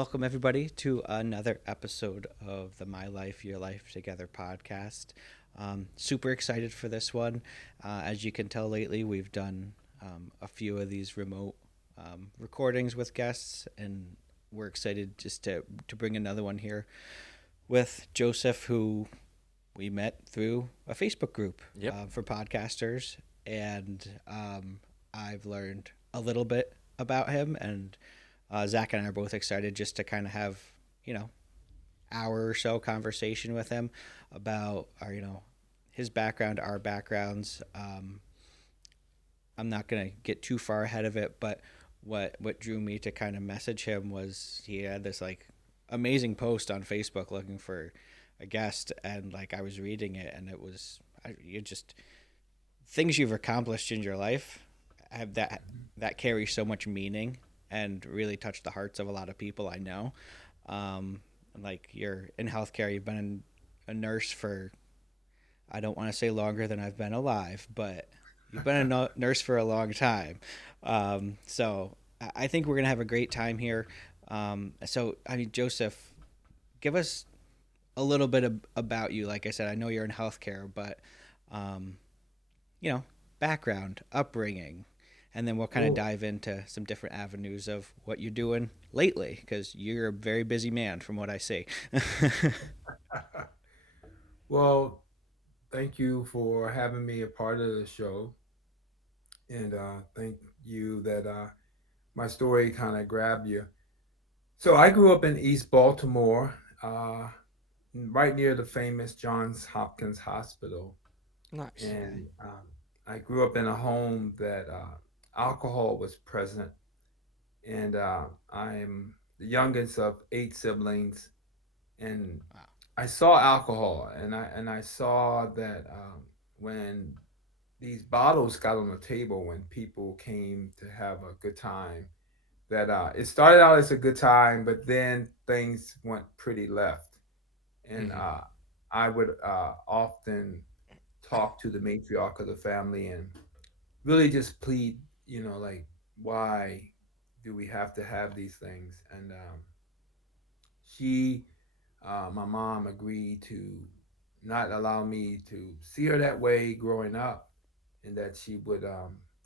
Welcome everybody to another episode of the My Life, Your Life Together podcast. Super excited for this one. As you can tell lately, we've done a few of these remote recordings with guests, and we're excited just to bring another one here with Joseph, who we met through a Facebook group Yep. for podcasters, and I've learned a little bit about him, and Zach and I are both excited just to kind of have you know hour or so conversation with him about our his background, our backgrounds. I'm not gonna get too far ahead of it, but what drew me to kind of message him was he had this like amazing post on Facebook looking for a guest, and like I was reading it, and it was you just things you've accomplished in your life have that carry so much meaning and really touch the hearts of a lot of people I know. Like you're in healthcare, you've been a nurse for I don't want to say longer than I've been alive, but you've been a nurse for a long time. So I think we're gonna have a great time here. So I mean, Joseph, give us a little bit about you. Like I said, I know you're in healthcare, but um, you know, background, upbringing, and then we'll kind of Cool. dive into some different avenues of what you're doing lately because you're a very busy man from what I see. Well, thank you for having me a part of the show, and thank you that my story kind of grabbed you. So I grew up in East Baltimore, right near the famous Johns Hopkins Hospital, Nice. and I grew up in a home that alcohol was present, and I'm the youngest of eight siblings, and Wow. I saw alcohol, and I saw that when these bottles got on the table, when people came to have a good time, that it started out as a good time, but then things went pretty left, and Mm-hmm. I would often talk to the matriarch of the family and really just plead, like why do we have to have these things? And she my mom agreed to not allow me to see her that way growing up, and that she would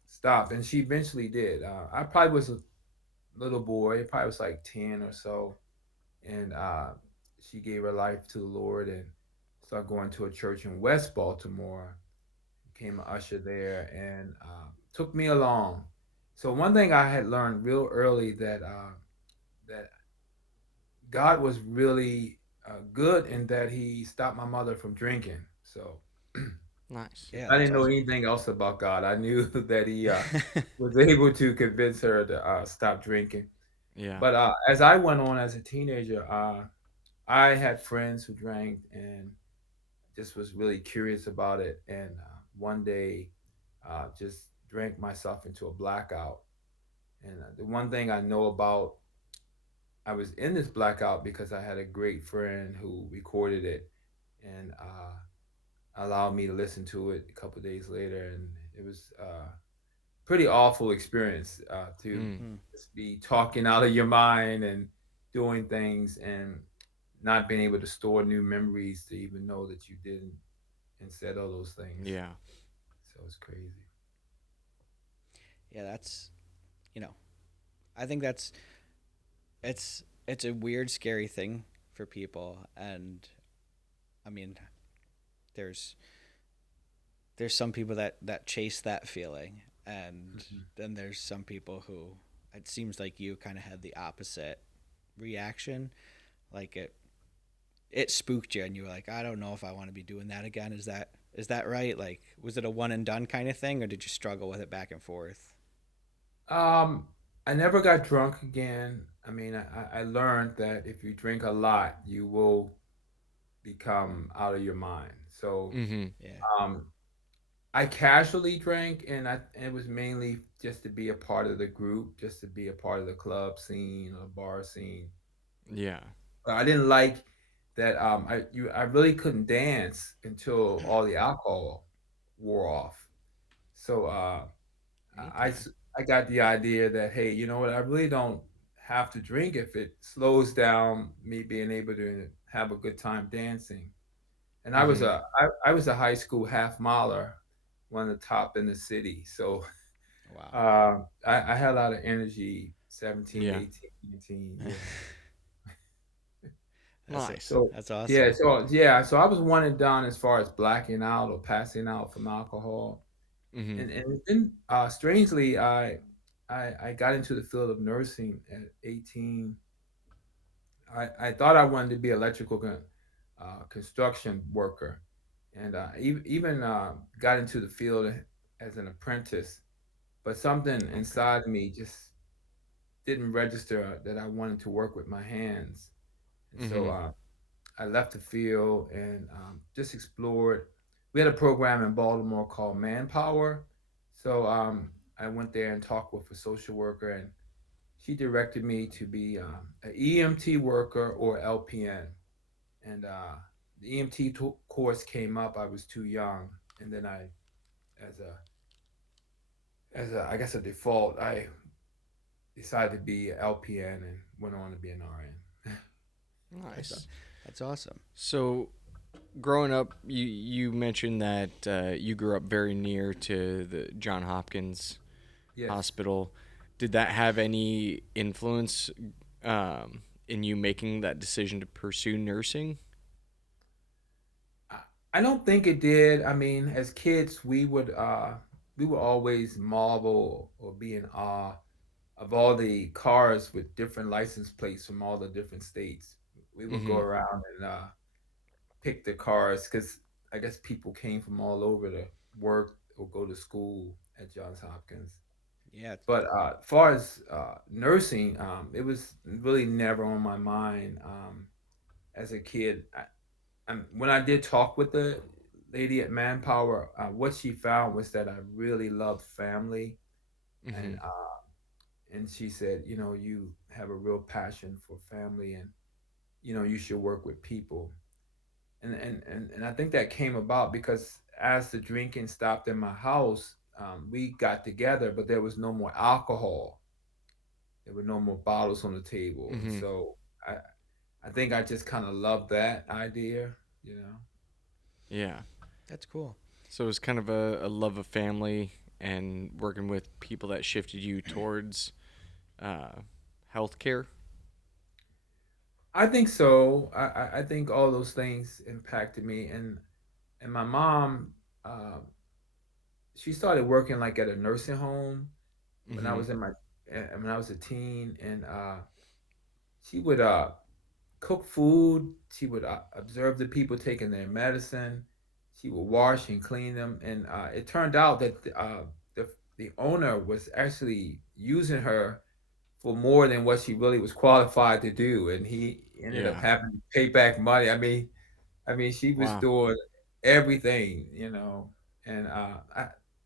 stop. And she eventually did. I probably was a little boy, probably was like 10 or so, and she gave her life to the Lord and started going to a church in West Baltimore, became an usher there, and took me along. So one thing I had learned real early that God was really good in that He stopped my mother from drinking. So Nice. Yeah, I that's didn't know awesome. anything else about God. I knew that He was able to convince her to stop drinking. Yeah. But as I went on as a teenager, I had friends who drank and just was really curious about it. And one day, just drank myself into a blackout. And the one thing I know about, I was in this blackout because I had a great friend who recorded it and allowed me to listen to it a couple of days later. And it was pretty awful experience to Mm. Hmm. just be talking out of your mind and doing things and not being able to store new memories to even know that you didn't and said all those things. Yeah. So it's crazy. Yeah, that's you know, I think it's a weird, scary thing for people, and I mean, there's there's some people that chase that feeling, and Mhm. then there's some people who it seems like you kind of had the opposite reaction. Like it spooked you, and you were like, I don't know if I want to be doing that again. Is that right? Like, was it a one and done kind of thing, or did you struggle with it back and forth? Um, I never got drunk again. I mean, I learned that if you drink a lot, you will become out of your mind. So Mm-hmm. Yeah. um, I casually drank, and it was mainly just to be a part of the group, just to be a part of the club scene or bar scene. Yeah. But I didn't like that. I really couldn't dance until all the alcohol wore off. So I Okay. I got the idea that, hey, you know what? I really don't have to drink if it slows down me being able to have a good time dancing. And Mm-hmm. I was a high school half miler, one of the top in the city. So Wow. I had a lot of energy, 17, Yeah. 18, 19. Yeah. That's Nice. So that's awesome. so I was one and done as far as blacking out or passing out from alcohol. Mm-hmm. And then strangely I got into the field of nursing at 18. I thought I wanted to be electrical construction worker, and even got into the field as an apprentice. But something Okay. inside me just didn't register that I wanted to work with my hands, and so Mm-hmm. I left the field and just explored. We had a program in Baltimore called Manpower, so I went there and talked with a social worker, and she directed me to be an EMT worker or LPN. And the EMT course came up. I was too young, and then as a I guess a default, I decided to be LPN and went on to be an RN. That's Nice. that's awesome. So, growing up, you mentioned that you grew up very near to the John Hopkins Yes. Hospital. Did that have any influence in you making that decision to pursue nursing? I, I don't think it did. I mean, as kids, we would always marvel or be in awe of all the cars with different license plates from all the different states. We would go Mm-hmm. around and pick the cars because I guess people came from all over to work or go to school at Johns Hopkins. Yeah. But as far as nursing, it was really never on my mind as a kid. When I did talk with the lady at Manpower, what she found was that I really loved family, Mm-hmm. and she said, you know, you have a real passion for family, and you know, you should work with people. And I think that came about because as the drinking stopped in my house, we got together, but there was no more alcohol. There were no more bottles on the table, and Mm-hmm. so I I think I just kind of loved that idea, you know. Yeah. That's cool. So it was kind of a love of family and working with people that shifted you towards uh, healthcare. I think so. I think all those things impacted me, and my mom, uh, she started working like at a nursing home when I Mm-hmm. was in my when I was a teen, and she would cook food. She would observe the people taking their medicine. She would wash and clean them, and it turned out that the the owner was actually using her for more than what she really was qualified to do, and he ended up Yeah. having to pay back money. I mean, she was Wow. doing everything, you know, and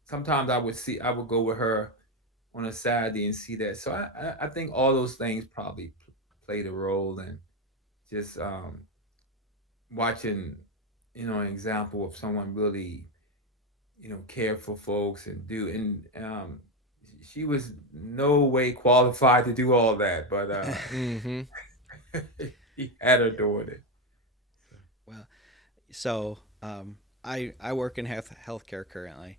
sometimes I would go with her on a Saturday and see that. So I think all those things probably played a role in just watching, you know, an example of someone really, you know, care for folks and do. And she was no way qualified to do all that, but Mm-hmm. he had her doing it. Well, so I work in healthcare currently.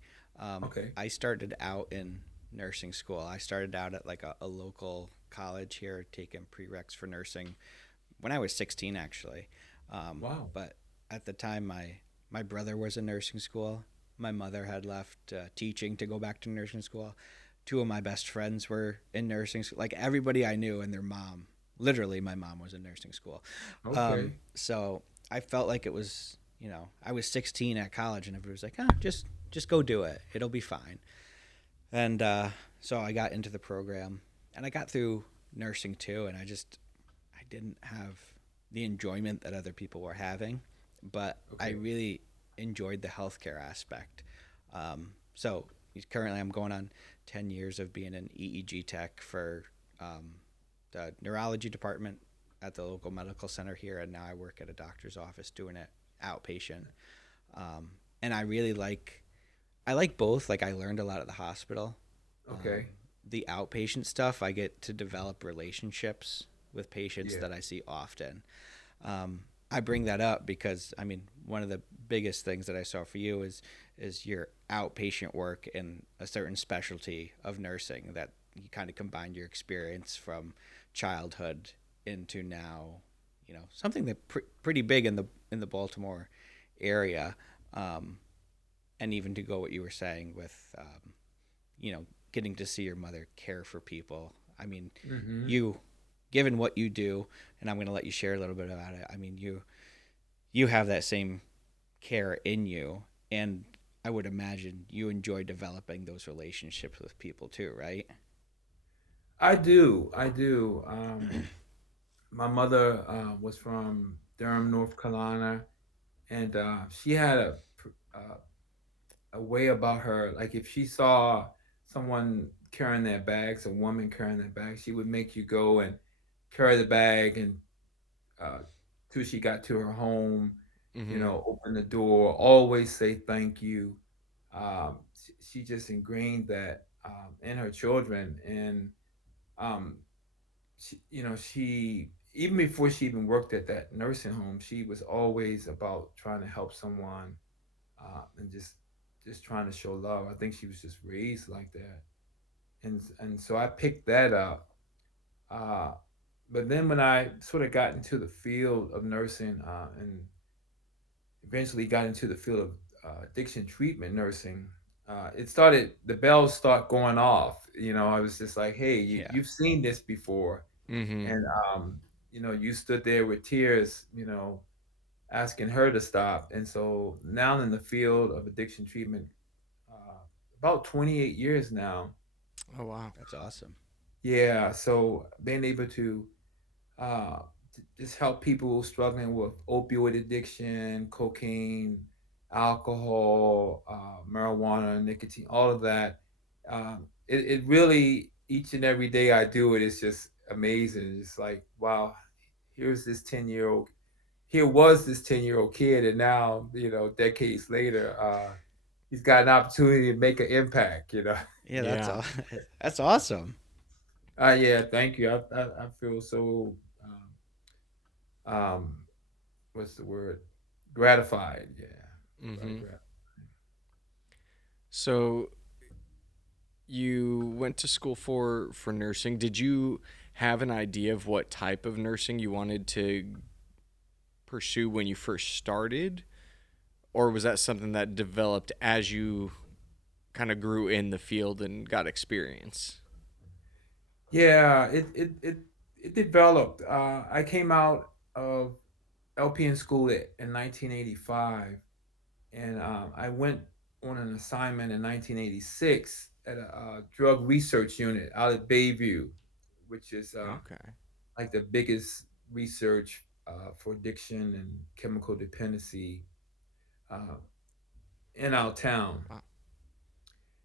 Okay. I started out in nursing school. I started out at like a local college here, taking prereqs for nursing when I was 16, actually. Wow. But at the time, my brother was in nursing school. My mother had left teaching to go back to nursing school. Two of my best friends were in nursing school. Like everybody I knew and their mom, literally, my mom was in nursing school. Okay. So I felt like it was, I was 16 at college, and everybody was like, just go do it. It'll be fine. And so I got into the program, and I got through nursing too, and I didn't have the enjoyment that other people were having, but I Okay. really enjoyed the healthcare aspect. So currently, I'm going on 10 years of being an EEG tech for the neurology department at the local medical center here, and now I work at a doctor's office doing it outpatient. And I really I like both. Like I learned a lot at the hospital, um, Okay. the outpatient stuff, I get to develop relationships with patients Yeah. that I see often. I bring that up because I mean one of the biggest things that I saw for you is your outpatient work in a certain specialty of nursing that you kind of combined your experience from childhood into now, you know, something that pretty big in the Baltimore area, um, and even to go what you were saying with you know, getting to see your mother care for people. I mean, Mm-hmm. you, given what you do, and I'm going to let you share a little bit about it. I mean, you have that same care in you, and I would imagine you enjoy developing those relationships with people too, right? I do. I do. My mother was from Durham, North Carolina, and she had uh, a way about her. Like if she saw someone carrying their bags, a woman carrying their bag, she would make you go and carry the bag and uh, till she got to her home. You Mm-hmm. know, open the door, always say thank you. She just ingrained that in her children, and um, she even before she even worked at that nursing home, she was always about trying to help someone and just trying to show love. I think she was just raised like that, and so I picked that up. Uh, but then when I sort of got into the field of nursing and eventually got into the field of addiction treatment nursing, the bells start going off. You know, I was just like, hey, Yeah. you've seen this before, Mm-hmm. and you stood there with tears, asking her to stop. And so now in the field of addiction treatment, uh, about 28 years now. Oh wow. That's awesome. Yeah, so being able to uh, just help people struggling with opioid addiction, cocaine, alcohol, marijuana, nicotine, all of that. It really, each and every day I do it, it's just amazing. It's like, wow, here's this 10-year-old, here was this 10-year-old kid, and now, decades later, he's got an opportunity to make an impact. Yeah, that's Yeah. all. That's awesome. Yeah, thank you. I feel so, um, what's the word? Gratified. Yeah. Very Mm-hmm. gratified. So you went to school for nursing. Did you have an idea of what type of nursing you wanted to pursue when you first started, or was that something that developed as you kind of grew in the field and got experience? Yeah, it developed. I came out of LPN school in 1985, and I went on an assignment in 1986 at a drug research unit out at Bayview, which is Okay. like the biggest research for addiction and chemical dependency uh, in our town. Wow.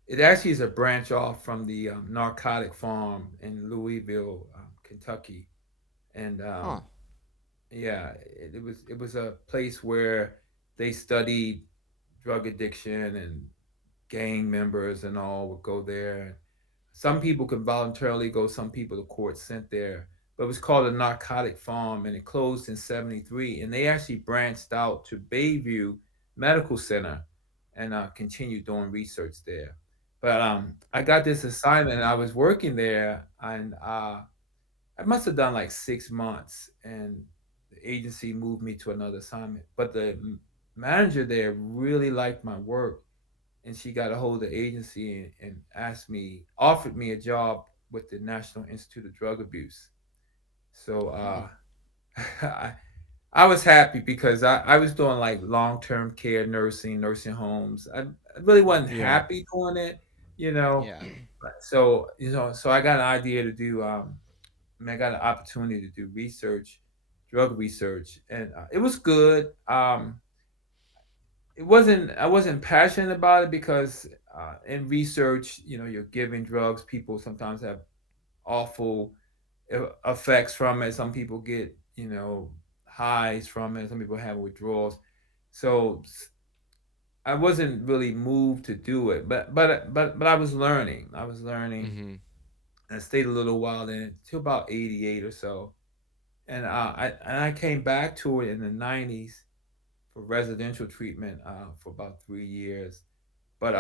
It actually is a branch off from the narcotic farm in Louisville, Kentucky, and Huh. yeah, it was a place where they studied drug addiction, and gang members and all would go there. Some people could voluntarily go, some people the court sent there. But it was called a narcotic farm, and it closed in 73. And they actually branched out to Bayview Medical Center and continued doing research there. But I got this assignment, and I was working there, and I must have done like 6 months, and the agency moved me to another assignment. But the manager there really liked my work, and she got a hold of the agency and offered me a job with the National Institute of Drug Abuse. So Oh. I, I was happy because I was doing like long term care nursing, nursing homes. I really wasn't Yeah. happy doing it, you know. Yeah. So I got an idea to do. I got an opportunity to do research, drug research, and it was good. I wasn't passionate about it because in research, you're giving drugs. People sometimes have awful effects from it. Some people get highs from it. Some people have withdrawals. So I wasn't really moved to do it, but I was learning. I was learning, Mm-hmm. and I stayed a little while in till about 88 or so. And I came back to it in the 90s for residential treatment for about 3 years. But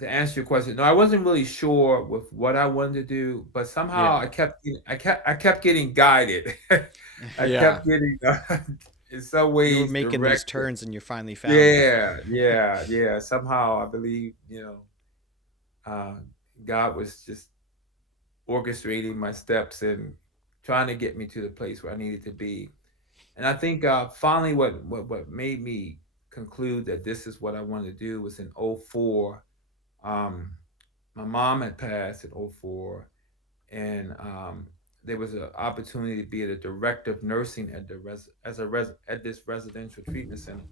to answer your question, no, I wasn't really sure with what I wanted to do, but somehow Yeah. I kept getting guided. I Yeah. kept getting in some You were ways making those directed. turns and you finally found it. Yeah, yeah, yeah. Somehow I believe, uh, God was just orchestrating my steps and trying to get me to the place where I needed to be. And I think finally what made me conclude that this is what I wanted to do was in '04. Um, my mom had passed in '04, and there was an opportunity to be the director of nursing at at this residential treatment center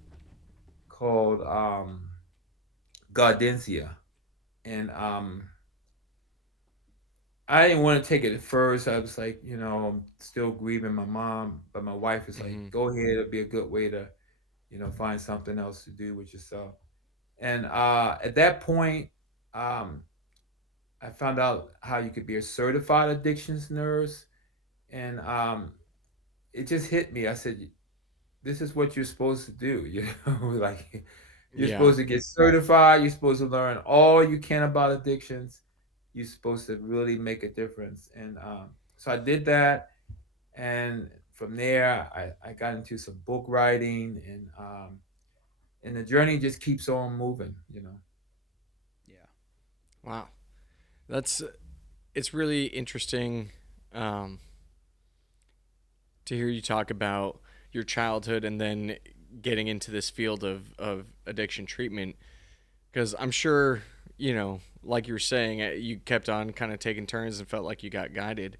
called Gaudencia. And I didn't want to take it at first. I was like, I'm still grieving my mom, but my wife is like, Hmm. go ahead. It'll be a good way to, find something else to do with yourself. And at that point, um, I found out how you could be a certified addictions nurse. And it just hit me. I said, this is what you're supposed to do. Like you're Yeah. supposed to get certified. You're supposed to learn all you can about addictions. You're supposed to really make a difference. And so I did that. And from there, I got into some book writing, and the journey just keeps on moving. Yeah. Wow. That's it's really interesting um, to hear you talk about your childhood and then getting into this field of addiction treatment because I'm sure like you were saying you kept on kind of taking turns and felt like you got guided.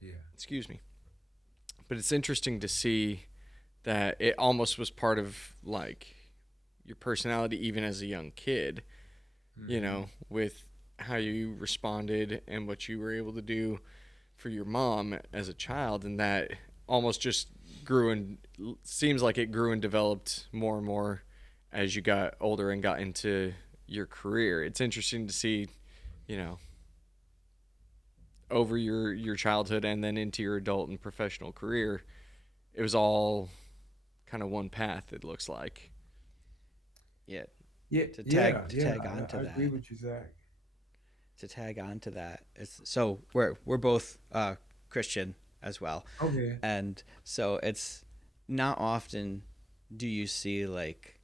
Yeah. Excuse me. But it's interesting to see that it almost was part of like your personality even as a young kid, Hmm. with how you responded and what you were able to do for your mom as a child, and that almost just grew and seems like it grew and developed more and more as you got older and got into your career. It's interesting to see, you know, over your childhood and then into your adult and professional career, it was all kind of one path. It looks like. Yeah. Yeah, To yeah, tag to yeah. tag on to I agree that. with you, Zach. To tag on to that. So we're both Christian as well. Okay. And so it's not often do you see like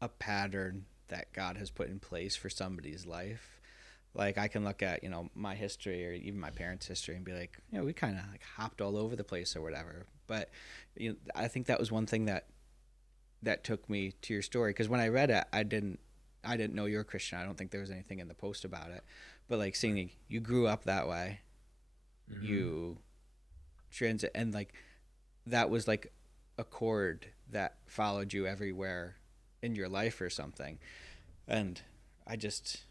a pattern that God has put in place for somebody's life. Like I can look at, my history or even my parents' history and be like, we kind of like hopped all over the place or whatever. But I think that was one thing that took me to your story because when I read it, I didn't know you're a Christian. I don't think there was anything in the post about it. But like seeing you grew up that way, Hmm. you transit and like that was like a chord that followed you everywhere in your life or something. And I just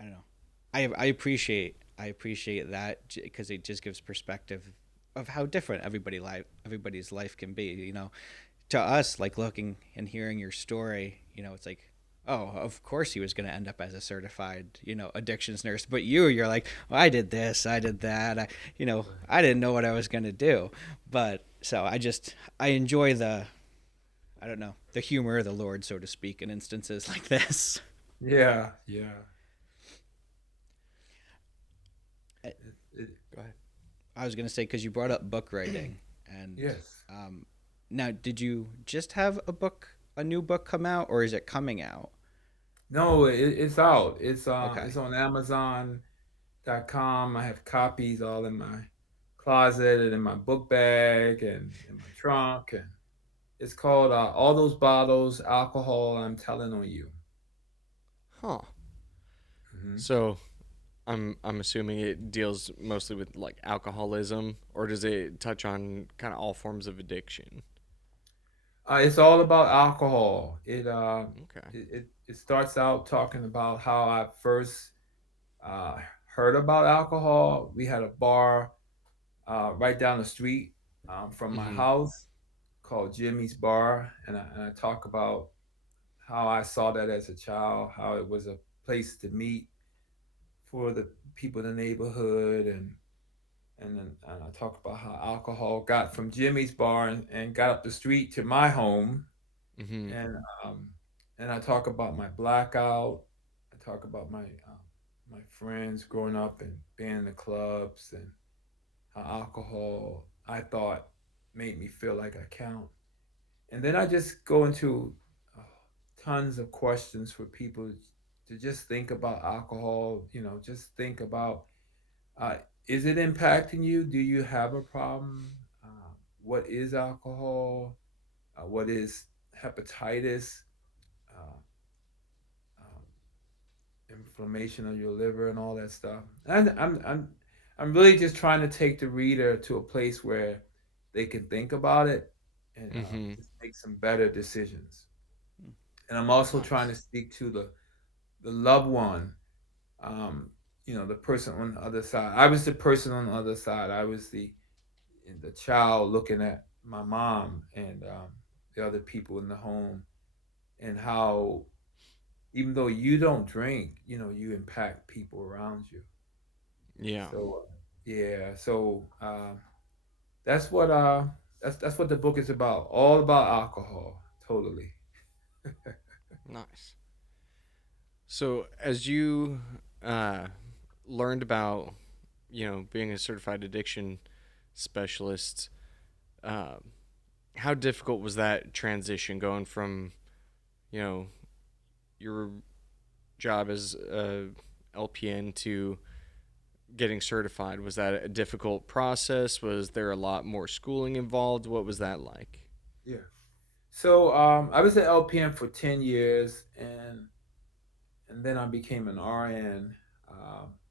I don't know. I appreciate that because it just gives perspective of how different everybody's life can be. To us, like looking and hearing your story, it's like, oh, of course he was going to end up as a certified, addictions nurse. But you're like, well, I did this, I did that. I didn't know what I was going to do. But so I enjoy I don't know, the humor of the Lord, so to speak, in instances like this. Yeah, yeah. It, Go ahead. I was going to say, because you brought up book writing. And yes. um, now, did you just have a new book come out, or is it coming out? No, it's out. It's Okay. on Amazon.com. I have copies all in my closet and in my book bag and in my trunk. And it's called All Those Bottles, Alcohol I'm Telling on You. Huh. Hmm. So I'm assuming it deals mostly with like alcoholism, or does it touch on kind of all forms of addiction? It's all about alcohol. Okay. It starts out talking about how I first uh, heard about alcohol. We had a bar right down the street from my Mm-hmm. house called Jimmy's Bar, and I talk about how I saw that as a child, how it was a place to meet for the people in the neighborhood, and I talk about how alcohol got from Jimmy's bar and got up the street to my home, Mm-hmm. and um, and I talk about my blackout. I talk about my friends growing up and being in the clubs, and how alcohol I thought made me feel like I count. And then I just go into uh, tons of questions for people to just think about alcohol. Just think about, uh, is it impacting you? Do you have a problem? What is alcohol? What is hepatitis? Uh, um, Inflammation of your liver and all that stuff. And I'm really just trying to take the reader to a place where they can think about it and Mm-hmm. just make some better decisions. And I'm also trying to Nice. speak to the loved one, um, the person on the other side. I was the person on the other side. I was the child looking at my mom and the other people in the home, and how even though you don't drink, you impact people around you. Yeah. So yeah, so that's what that's what the book is about. All about alcohol, totally. Nice. So as you uh, learned about, being a certified addiction specialist, uh, how difficult was that transition going from, you know, your job as a LPN to getting certified? Was that a difficult process? Was there a lot more schooling involved? What was that like? Yeah. So I was at LPN for 10 years, and then I became an RN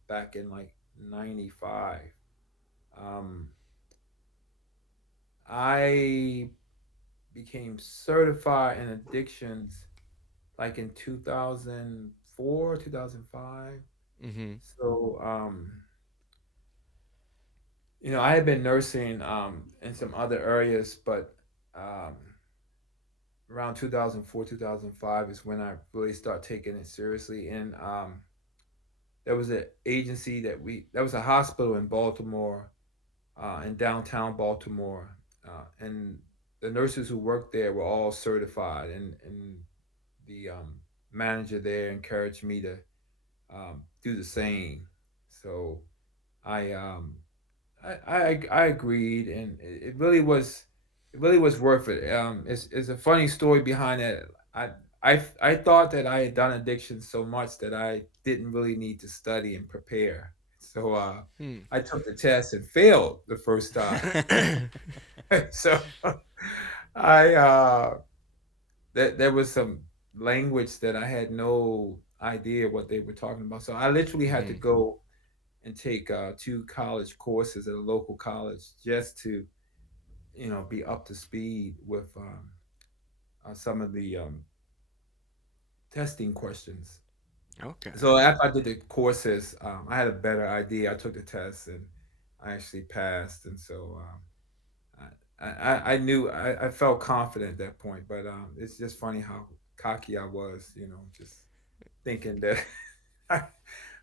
back in like '95. Um, I became certified in addictions like in 2004, 2005. Mm-hmm. So, I had been nursing in some other areas, but um, around 2004, 2005 is when I really start taking it seriously. And there was an agency that was a hospital in Baltimore, in downtown Baltimore, and the nurses who worked there were all certified, and the manager there encouraged me to do the same. So I um, I agreed, and it really was worth it. It's a funny story behind it. I thought that I had done addiction so much that I didn't really need to study and prepare. So Hmm. I took the test and failed the first time. So I there was some language that I had no idea what they were talking about. So I literally had to Mm-hmm. go and take two college courses at a local college just to be up to speed with some of the testing questions. Okay. So after I did the courses, I had a better idea. I took the test and I actually passed, and so I knew I felt confident at that point. But it's just funny how cocky I was, just thinking that I,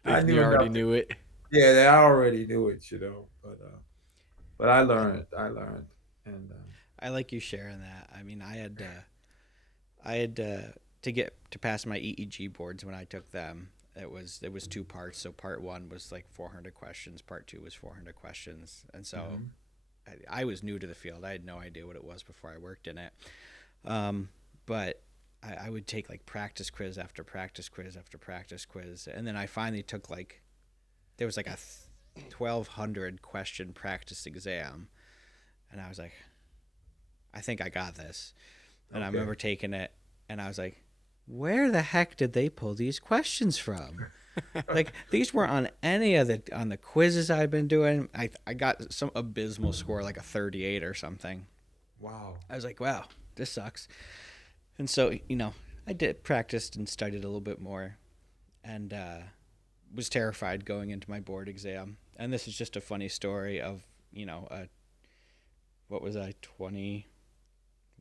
I Thinking knew you enough already to. knew it. Yeah, I already knew it, but I I, learned. I learned, and I like you sharing that. I mean, I had to get to pass my EEG boards when I took them. It was two parts. So part one was like 400 questions. Part two was 400 questions. And so mhm. I was new to the field. I had no idea what it was before I worked in it. But I would take like practice quiz after practice quiz after practice quiz, and then I finally took there was like a 1,200 question practice exam, and I was like, I think I got this. And I Okay. remember taking it, and I was like, where the heck did they pull these questions from? Like these weren't on any of the quizzes I've been doing. I got some abysmal score, like a 38 or something. Wow. I was like, wow, this sucks. And so I did practiced and studied a little bit more, and was terrified going into my board exam. And this is just a funny story of what was I,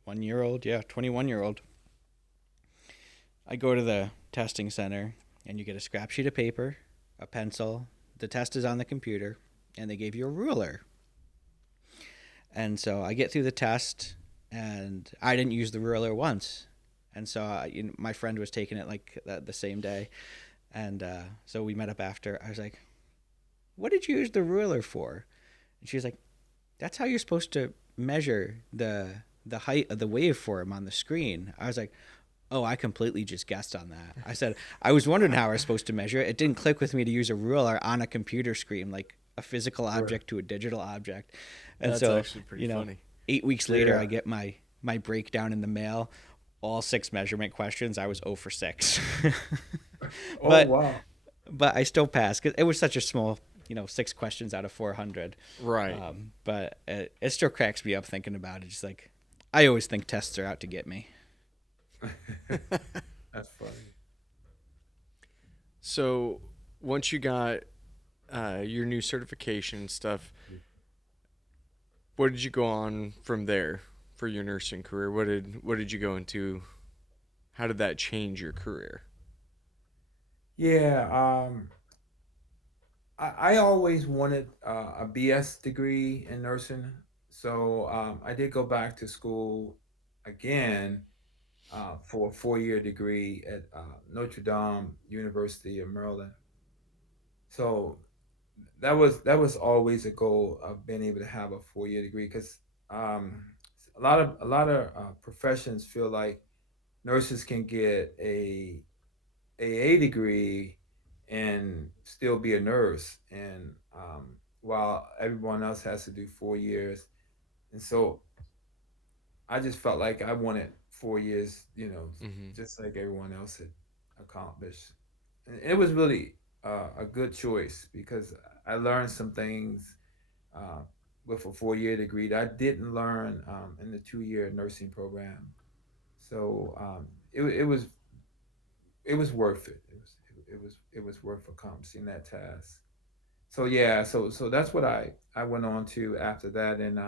21-year old? Yeah, 21-year old. I go to the testing center, and you get a scrap sheet of paper, a pencil. The test is on the computer, and they gave you a ruler. And so I get through the test, and I didn't use the ruler once. And so my friend was taking it like the same day, and so we met up after. I was like, "What did you use the ruler for?" And she was like, "That's how you're supposed to measure the height of the waveform on the screen." I was like, "Oh, I completely just guessed on that." I said, "I was wondering how I was supposed to measure it. It didn't click with me to use a ruler on a computer screen, like a physical Right. object to a digital object." And That's so, actually pretty funny. 8 weeks later, Yeah. I get my breakdown in the mail. All 6 measurement questions. I was 0 for 6. Oh but wow. but I still passed because it was such a small, 6 questions out of 400. Right. But it still cracks me up thinking about it. Just like I always think tests are out to get me. That's funny. So once you got your new certification and stuff, what did you go on from there for your nursing career? What did you go into? How did that change your career? Yeah. I always wanted a BS degree in nursing, so I did go back to school again for a 4 year degree at Notre Dame University of Maryland. So that was always a goal of being able to have a 4 year degree because um, a lot of professions feel like nurses can get a degree and still be a nurse, and while everyone else has to do 4 years, and so I just felt like I wanted 4 years, Mm-hmm. just like everyone else had accomplished. And it was really a good choice because I learned some things uh, with a 4 year degree that I didn't learn in the 2 year nursing program. So it was worth it. It was worth accomplishing that task. So yeah, so that's what I went on to after that, and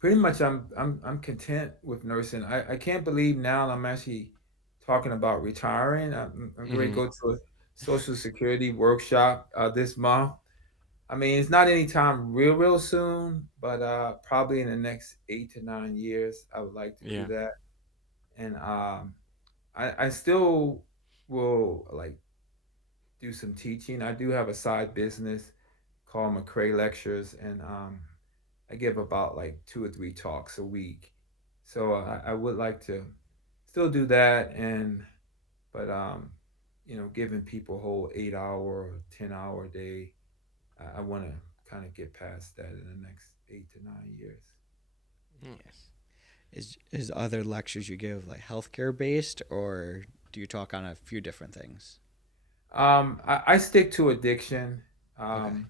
pretty much I'm content with nursing. I can't believe now I'm actually talking about retiring. I'm going to Mm-hmm. go to a Social Security workshop this month. I mean, it's not anytime real soon, but probably in the next 8 to 9 years, I would like to do Yeah. that. And I still will like do some teaching. I do have a side business called McCray Lectures, and I give about like 2 or 3 talks a week. So I would like to still do that, and but giving people a whole 8 hour or 10 hour day, I want to kind of get past that in the next 8 to 9 years. Nice. Is other lectures you give like healthcare based, or do you talk on a few different things? I stick to addiction, Okay. um,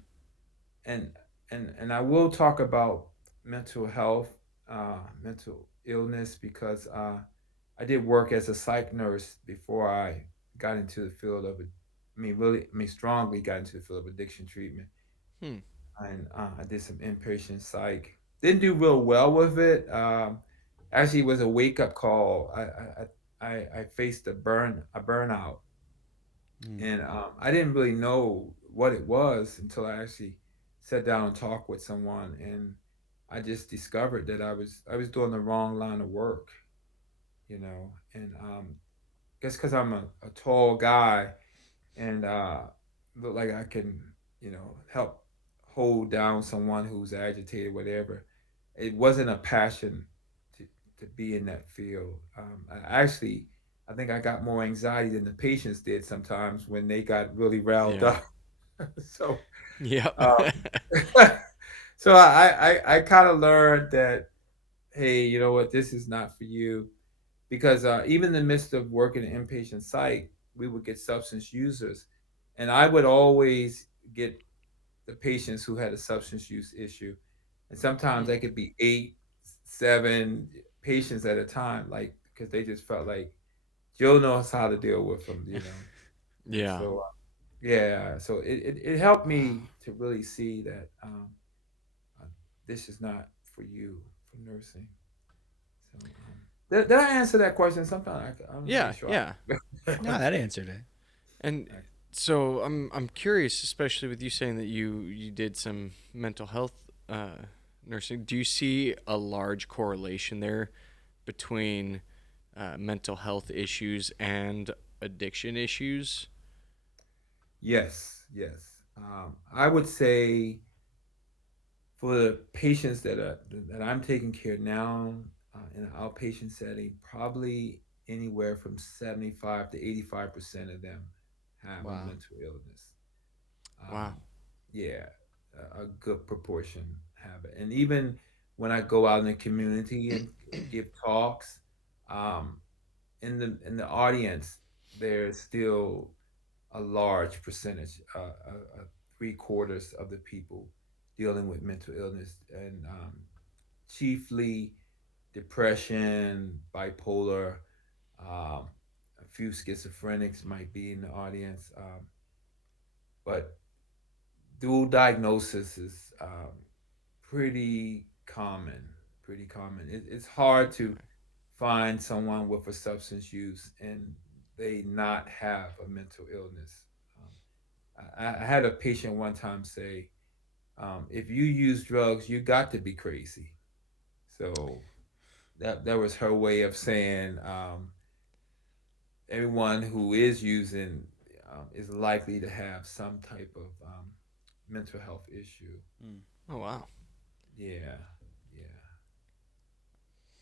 and and I will talk about mental health, mental illness because I did work as a psych nurse before I got into the field of, really, strongly got into the field of addiction treatment, Hmm. and I did some inpatient psych. Didn't do real well with it. Actually, it was a wake up call. I faced a burnout, Mm. and I didn't really know what it was until I actually sat down and talked with someone, and I just discovered that I was doing the wrong line of work, and guess because I'm a tall guy and look like I can, help hold down someone who's agitated, whatever. It wasn't a passion to, to be in that field. I think I got more anxiety than the patients did sometimes when they got really riled Yeah. up. So, Yep. um, so I kind of learned that, hey, you know what, this is not for you, because even in the midst of working in inpatient psych, we would get substance users, and I would always get the patients who had a substance use issue, and sometimes Hmm. they could be 8, 7 patients at a time, like because they just felt like Joe knows how to deal with them. And Yeah. so yeah, so it helped Wow. me to really see that uh, this is not for you for nursing. So did I answer that question? Sometimes I'm not really Yeah. sure. Yeah. No, that answered it. And Right. So I'm curious, especially with you saying that you did some mental health nursing. Do you see a large correlation there between mental health issues and addiction issues? Yes, yes. I would say for the patients that I'm taking care of now in an outpatient setting, probably anywhere from 75 to 85% of them have a Wow. mental illness. Wow. Yeah, a good proportion have it. And even when I go out in the community and give talks, um, in the audience, there's still a large percentage, 3/4 of the people dealing with mental illness, and chiefly depression, bipolar. A few schizophrenics might be in the audience, but dual diagnosis is pretty common. Pretty common. It's hard to Okay. find someone with a substance use and they not have a mental illness. I had a patient one time say, "If you use drugs, you got to be crazy." So that was her way of saying everyone who is using is likely to have some type of mental health issue. Mm. Oh wow. Yeah, yeah.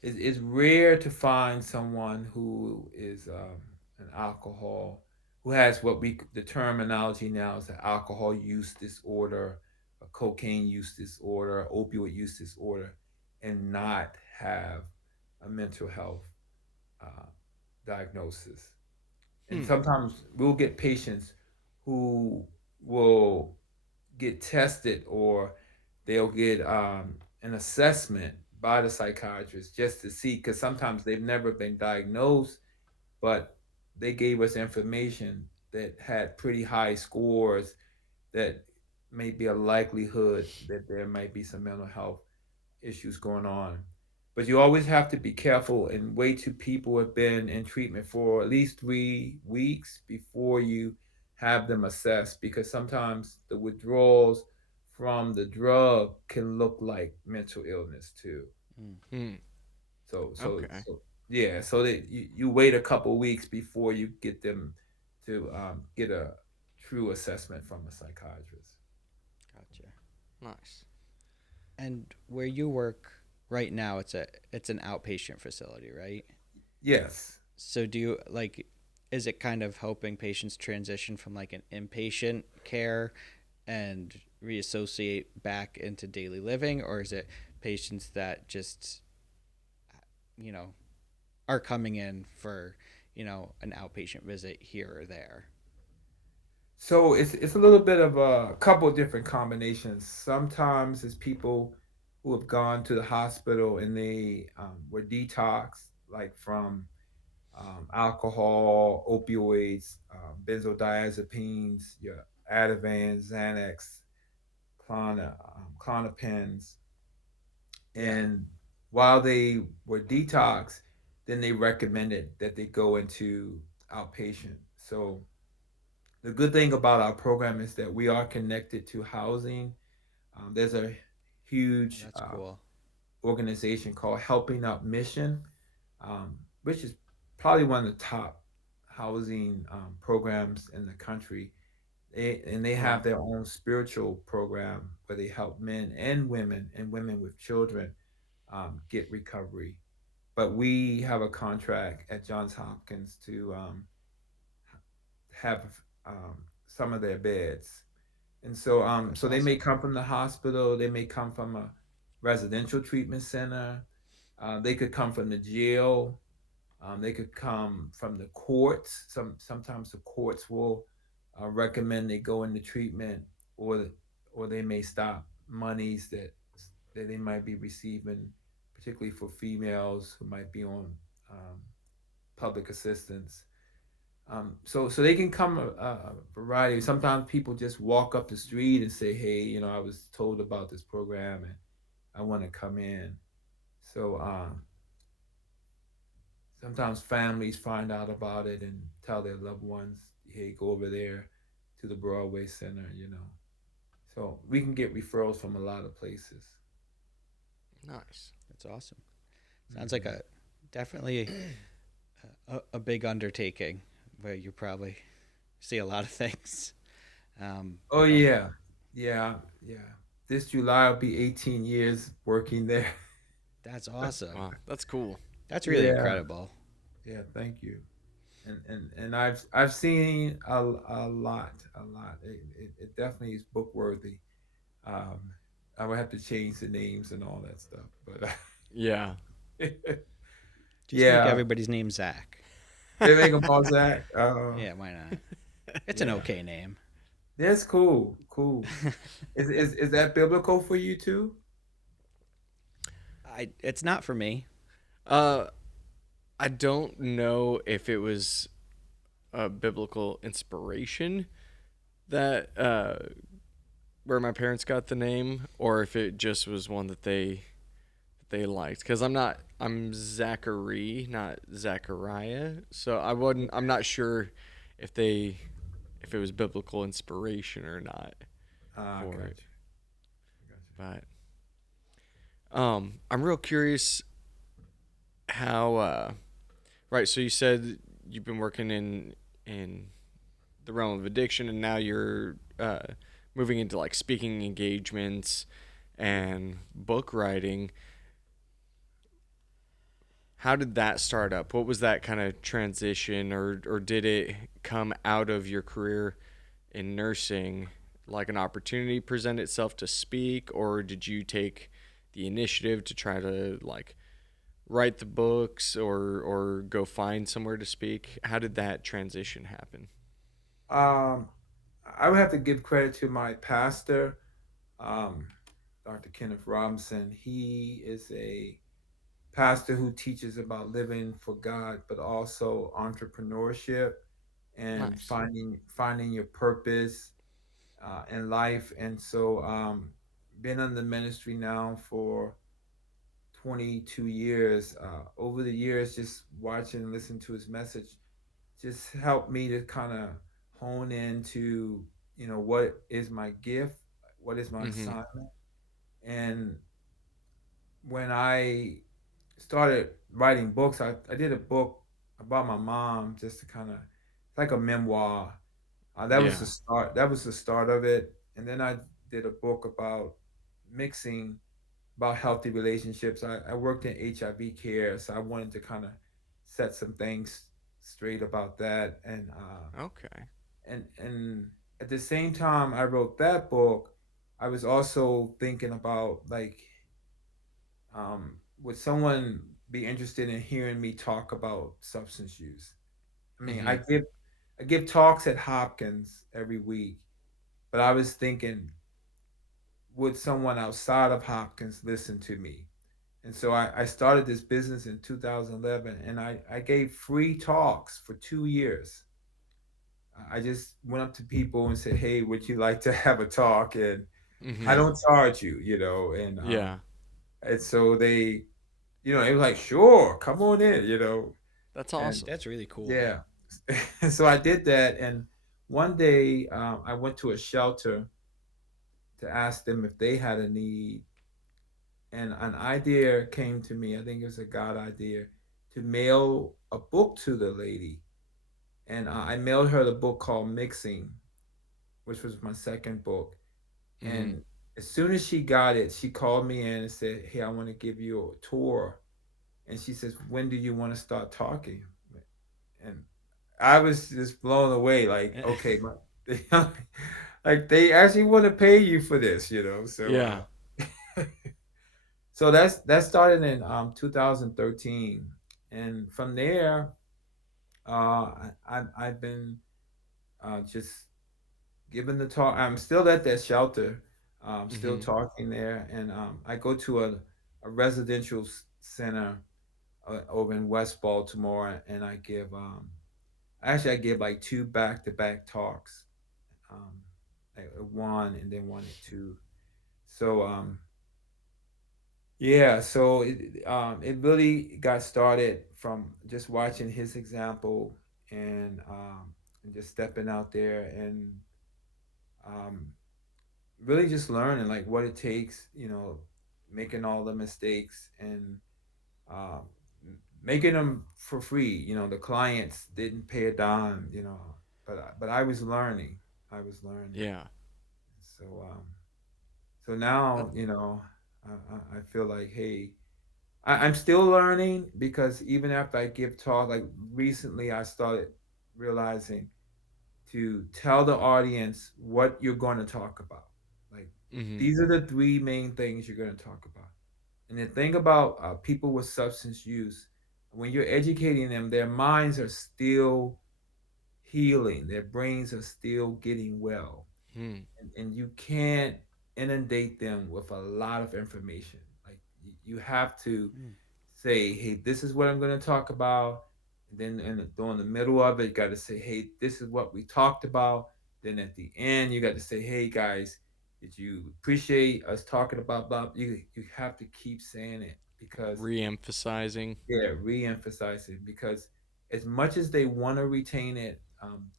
It's rare to find someone who is an alcohol, who has what the terminology now is an alcohol use disorder, a cocaine use disorder, opioid use disorder, and not have a mental health uh, diagnosis. And Hmm. sometimes we'll get patients who will get tested, or they'll get an assessment by the psychiatrist just to see, because sometimes they've never been diagnosed, but they gave us information that had pretty high scores that may be a likelihood that there might be some mental health issues going on. But you always have to be careful and wait till people have been in treatment for at least 3 weeks before you have them assessed, because sometimes the withdrawals from the drug can look like mental illness too. Mm. Hmm. So so Okay. so yeah, so that you wait a couple weeks before you get them to get a true assessment from a psychiatrist. Gotcha. Nice. And where you work right now, it's an outpatient facility, right? Yes. So do you like is it kind of helping patients transition from like an inpatient care and reassociate back into daily living, or is it patients that just you know are coming in for an outpatient visit here or there? So it's a little bit of a couple of different combinations. Sometimes it's people who have gone to the hospital and they were detoxed, like from alcohol, opioids, benzodiazepines, your Ativan, Xanax, Clonopins, Yeah, and while they were detoxed, then they recommended that they go into outpatient. So the good thing about our program is that we are connected to housing. There's a huge that's cool. organization called Helping Up Mission, which is probably one of the top housing programs in the country. And they Oh have wow. their own spiritual program where they help men and women with children get recovery. But we have a contract at Johns Hopkins to have some of their beds. And so That's so they may awesome. come from the hospital, they may come from a residential treatment center, they could come from the jail, they could come from the courts. Sometimes the courts will recommend they go into treatment, or or they may stop monies that they might be receiving, particularly for females who might be on um, public assistance. So they can come a variety. Sometimes people just walk up the street and say, "Hey, I was told about this program and I want to come in." So sometimes families find out about it and tell their loved ones, "Hey, go over there." to the Broadway Center, you know. So we can get referrals from a lot of places. Nice. That's awesome. Sounds like Hmm. a definitely a big undertaking where you probably see a lot of things. Um, Oh yeah, yeah, yeah. This July will be 18 years working there. that's awesome. Wow, that's cool. That's really Yeah, incredible. yeah. Thank you. And I've seen a lot. It definitely is book worthy. Um, I would have to change the names and all that stuff, but Yeah. Just make yeah, everybody's name Zach. they make them all that. Yeah, why not? It's an Yeah, okay name. that's cool. Cool. Is that biblical for you too? It's not for me. uh, I don't know if it was a biblical inspiration that where my parents got the name, or if it just was one that they liked. Because I'm Zachary, not Zachariah. So I'm not sure if they if it was biblical inspiration or not Ah, I for got it. you. I got But I'm real curious how right. So you said you've been working in the realm of addiction, and now you're moving into like speaking engagements and book writing. How did that start up? What was that kind of transition, or did it come out of your career in nursing, like an opportunity present itself to speak, or did you take the initiative to try to like write the books or go find somewhere to speak? How did that transition happen? you. I would have to give credit to my pastor, um, Dr. Kenneth Robinson. He is a pastor who teaches about living for God, but also entrepreneurship and Nice. finding your purpose in life. And so, been in the ministry now for 22 years. Over the years, just watching and listening to his message just helped me to kind of hone into, what is my gift, what is my Mhm. assignment. And when I started writing books, I did a book about my mom, just to kind of, like a memoir. That was the Yeah. start. That was the start of it. And then I did a book about mixing, about healthy relationships. I worked in HIV care, so I wanted to kind of set some things straight about that. Okay. And at the same time I wrote that book, I was also thinking about, like, would someone be interested in hearing me talk about substance use? I mean, Mhm. I give talks at Hopkins every week, but I was thinking, would someone outside of Hopkins listen to me? And so I started this business in 2011, and I gave free talks for 2 years. I just went up to people and said, "Hey, would you like to have a talk?" And I Mhm. don't charge you, Yeah. and so they were like, "Sure, come on in," That's and awesome. That's really cool. yeah. And so I did that, and one day I went to a shelter to ask them if they had a need, and an idea came to me. I think it was a God idea to mail a book to the lady, and I mailed her the book called Mixing, which was my second book. Mhm. And as soon as she got it, she called me in and said, "Hey, I want to give you a tour." And she says, "When do you want to start talking?" And I was just blown away. Like, okay, like they actually want to pay you for this. Yeah. So that started in 2013, and from there, I've been just giving the talk. I'm still at that shelter, still Mhm. talking there, and I go to a residential center over in West Baltimore, and I give like two back to back talks, um, like one and then one at two. So yeah, so it really got started from just watching his example, and just stepping out there, and um, really just learning like what it takes, you know, making all the mistakes and um, making them for free. You know, the clients didn't pay a dime, you know, but I was learning. I was learning. Yeah. So so now, That, you know, I feel like, hey, I'm still learning because even after I give talk, like recently I started realizing to tell the audience what you're going to talk about. Like, mhm. these are the three main things you're going to talk about. And the thing about people with substance use, when you're educating them, their minds are still healing, their brains are still getting well. Hmm. And you can't inundate them with a lot of information. Like, you have to Mm. say, hey, this is what I'm going to talk about. And then during the middle of it, you got to say, hey, this is what we talked about. Then at the end, you got to say, hey, guys, did you appreciate us talking about blah? You have to keep saying it because, Re-emphasizing. yeah, re-emphasize it because as much as they want to retain it,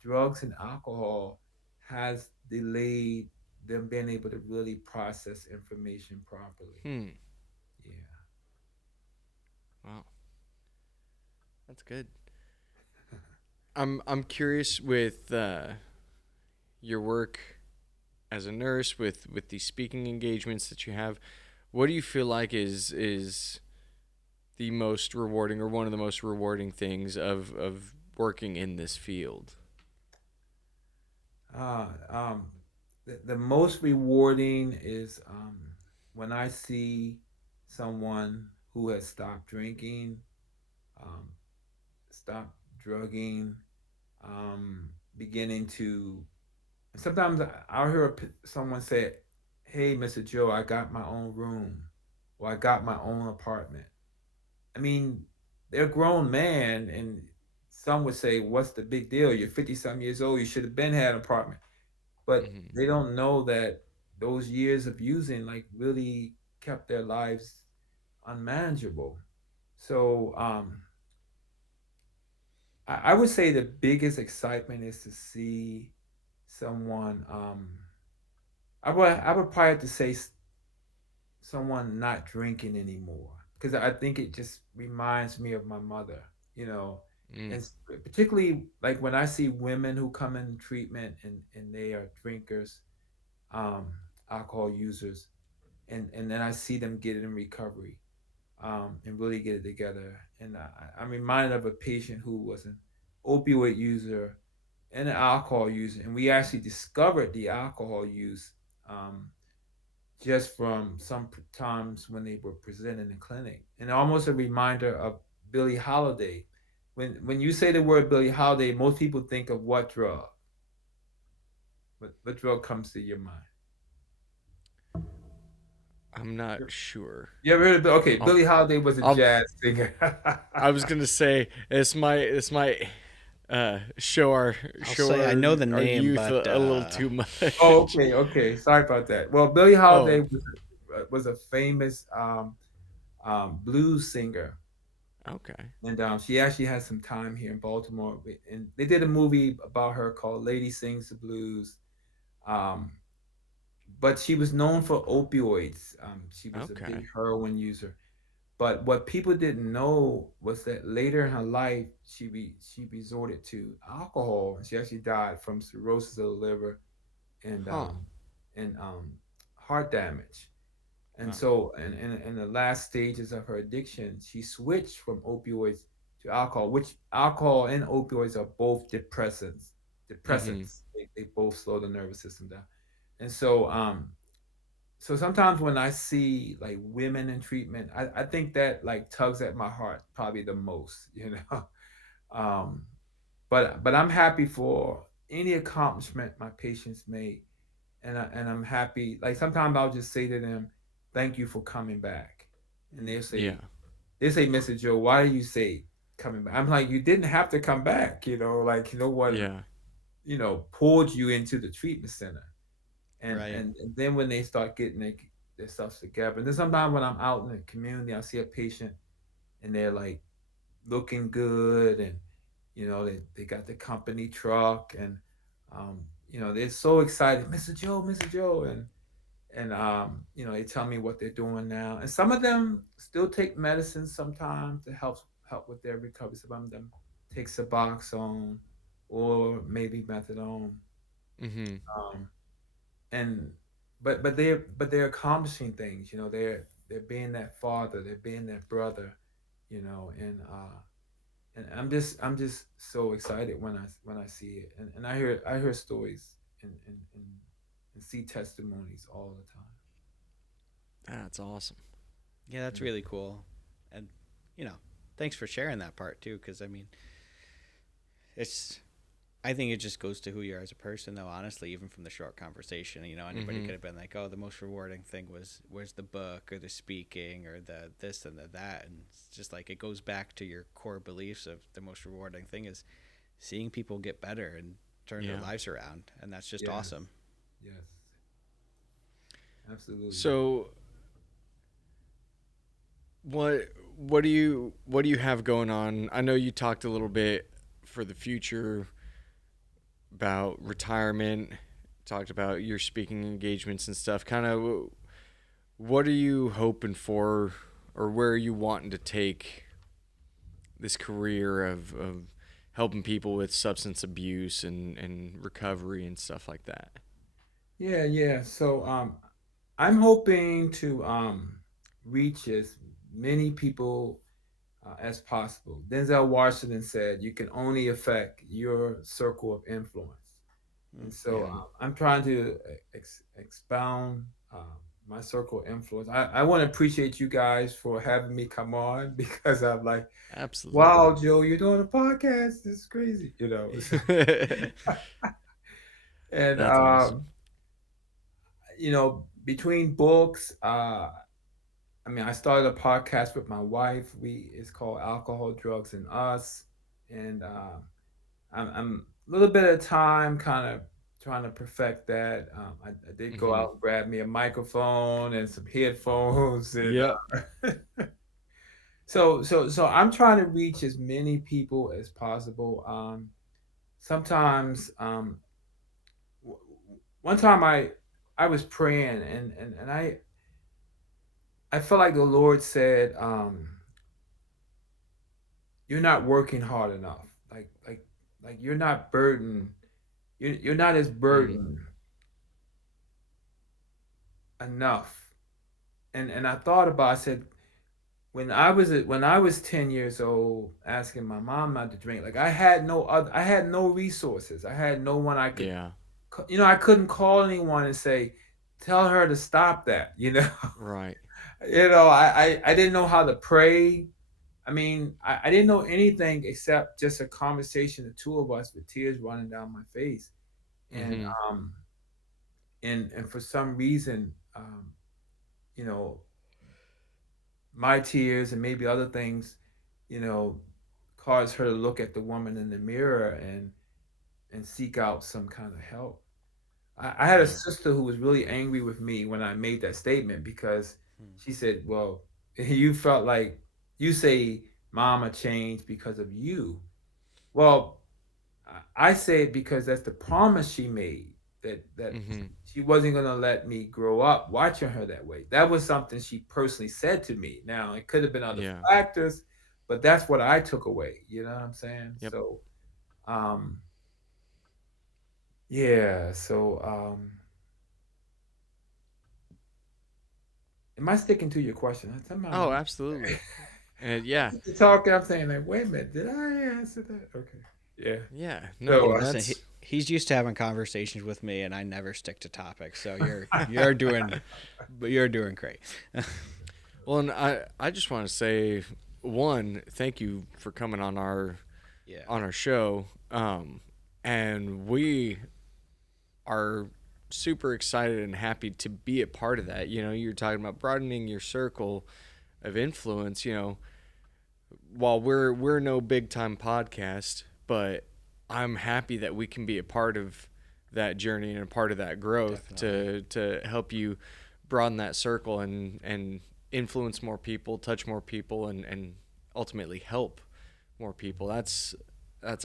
drugs and alcohol has delayed them being able to really process information properly. Hmm. Yeah. Wow, that's good. I'm curious with your work as a nurse with these speaking engagements that you have. What do you feel like is the most rewarding or one of the most rewarding things of working in this field? Uh, um, the most rewarding is when I see someone who has stopped drinking, um, stopped drugging, beginning to. Sometimes I'll hear someone say, "Hey, Mr. Joe, I got my own room, or I got my own apartment." I mean, they're a grown man, and some would say, "What's the big deal? You're 50 some years old. You should have been had an apartment." But Hmm. they don't know that those years of using like really kept their lives unmanageable. So I would say the biggest excitement is to see someone. I would probably have to say someone not drinking anymore because I think it just reminds me of my mother. You know, Mm. and particularly like when I see women who come in treatment and they are drinkers, um, alcohol users, and then I see them get it in recovery, and really get it together. And I'm reminded of a patient who was an opioid user and an alcohol user, and we actually discovered the alcohol use um, just from some times when they were present in the clinic, and almost a reminder of Billie Holiday. When you say the word Billie Holiday, most people think of what drug? What drug comes to your mind? I'm not sure. You ever heard of okay? I'll Billie Holiday was a I'll jazz singer. I was gonna say this might show our I'll say I know the our name, youth but a little too Oh, much. okay, okay. Sorry about that. Well, Billie Oh, Holiday was a famous blues singer, okay. and she actually had some time here in Baltimore. And they did a movie about her called "Lady Sings the Blues." Um, but she was known for opioids. She was a big Okay. heroin user. But what people didn't know was that later in her life, she resorted to alcohol. She actually died from cirrhosis of the liver and Huh. heart damage. And Wow. so, in the last stages of her addiction, she switched from opioids to alcohol, which alcohol and opioids are both depressants. Mhm. Depressants, they both slow the nervous system down. And so, so sometimes when I see like women in treatment, I think that like tugs at my heart probably the most, you know. um, but I'm happy for any accomplishment my patients make, and I'm happy. Like sometimes I'll just say to them, "Thank you for coming back," and Yeah. they say, "Mr. Joe, why do you say coming back?" I'm like, "You didn't have to come back, you know. Like no one, Yeah. pulled you into the treatment center." And right. and then when they start getting their stuff together, and then sometimes when I'm out in the community, I see a patient and they're like looking good, and they got the company truck, and they're so excited, Mr. Joe, and they tell me what they're doing now. And some of them still take medicine sometimes to help with their recovery. Some of them take Suboxone or maybe methadone. Mm-hmm. Um, and but they're accomplishing things. They're being that father, they're being that brother, and I'm just so excited when I see it, and I hear stories and see testimonies all the time. That's awesome. Yeah, that's Yeah. really cool. And, you know, thanks for sharing that part too, because I mean, it's I think it just goes to who you are as a person, though. Honestly, even from the short conversation, anybody Mm-hmm. could have been like, "Oh, the most rewarding thing was the book or the speaking or the this and the that," and it's just like it goes back to your core beliefs of the most rewarding thing is seeing people get better and turn their Yeah. lives around, and that's just Yes. awesome. Yes. Absolutely. So what do you have going on? I know you talked a little bit for the future about retirement, talked about your speaking engagements and stuff. Kind of what are you hoping for, or where are you wanting to take this career of helping people with substance abuse and recovery and stuff like that? Yeah, yeah. So I'm hoping to reach as many people as possible. Denzel Washington said, "You can only affect your circle of influence." Mm, And so yeah. Mm-hmm. I'm trying to expound my circle of influence. I want to appreciate you guys for having me come on because I'm like, Absolutely. wow, Joe, you're doing a podcast. This is crazy, and That's awesome. between books, I mean, I started a podcast with my wife. It's called Alcohol, Drugs, and Us, and I'm a little bit of time kind of trying to perfect that. I did go Mm-hmm. out and grab me a microphone and some headphones, and Yep. so I'm trying to reach as many people as possible. Sometimes, w- one time I was praying, and I felt like the Lord said, "You're not working hard enough. Like you're not burdened. You're not as Mm. burdened enough." And I thought about. I said, when I was 10 years old, asking my mom not to drink, like I had no resources. I had no one I could, Yeah. I couldn't call anyone and say, tell her to stop that. Right. I didn't know how to pray. I mean, I didn't know anything except just a conversation, the two of us, with tears running down my face, and Mm-hmm. um, and for some reason, you know, my tears and maybe other things, you know, caused her to look at the woman in the mirror and seek out some kind of help. I had a Yeah. sister who was really angry with me when I made that statement because Mm, she said, "Well, you felt like you say mama changed because of you." Well, I say it because that's the promise she made, that Mm-hmm. she wasn't gonna let me grow up watching her that way. That was something she personally said to me. Now it could have been other Yeah. factors, but that's what I took away. You know what I'm saying? Yep. So, um, yeah. So, am I sticking to your question? Somehow Oh, absolutely. And yeah. you're talking. I'm saying like, wait a minute, did I answer that? Okay. Yeah. Yeah. So, No, yeah, listen, that's he's used to having conversations with me, and I never stick to topics. So you're doing great. well, and I just want to say one, thank you for coming Yeah. on our show. And we are super excited and happy to be a part of that. You're talking about broadening your circle of influence. While we're no big time podcast, but I'm happy that we can be a part of that journey and a part of that growth Definitely. to help you broaden that circle and influence more people, touch more people, and ultimately help more people. That's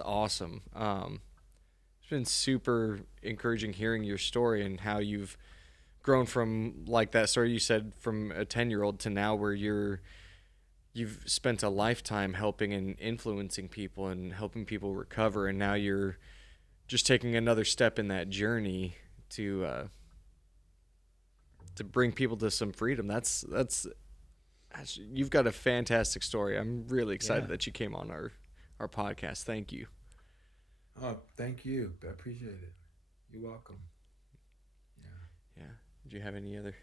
awesome. been super encouraging hearing your story and how you've grown from, like that story you said, from a 10-year-old to now where you've spent a lifetime helping and influencing people and helping people recover, and now you're just taking another step in that journey to bring people to some freedom. That's you've got a fantastic story. I'm really excited that you came on our podcast. Thank you. Oh, thank you. I appreciate it. You're welcome. Yeah. Do you have any other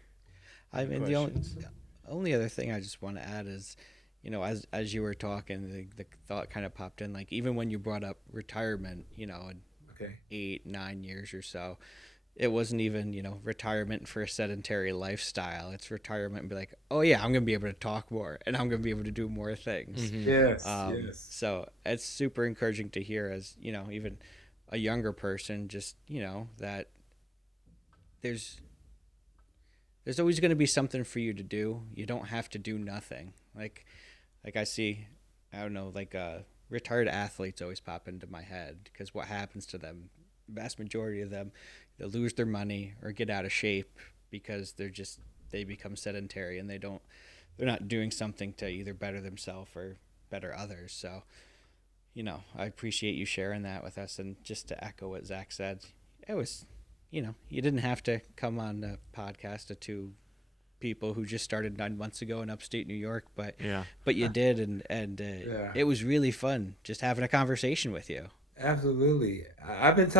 I mean, questions? the only other thing I just want to add is, as you were talking, the thought kind of popped in, like, even when you brought up retirement, in Okay. 8-9 years or so, it wasn't even, retirement for a sedentary lifestyle. It's retirement and be like, oh yeah, I'm going to be able to talk more and I'm going to be able to do more things. Mm-hmm. Yes. So it's super encouraging to hear as, even a younger person, just, that there's always going to be something for you to do. You don't have to do nothing. Like I see, I don't know, like retired athletes always pop into my head, because what happens to them, the vast majority of them, they lose their money or get out of shape because they become sedentary and they're not doing something to either better themselves or better others. So, I appreciate you sharing that with us. And just to echo what Zach said, it was, you didn't have to come on the podcast to two people who just started 9 months ago in upstate New York, but you did, and it was really fun just having a conversation with you. Absolutely. I've been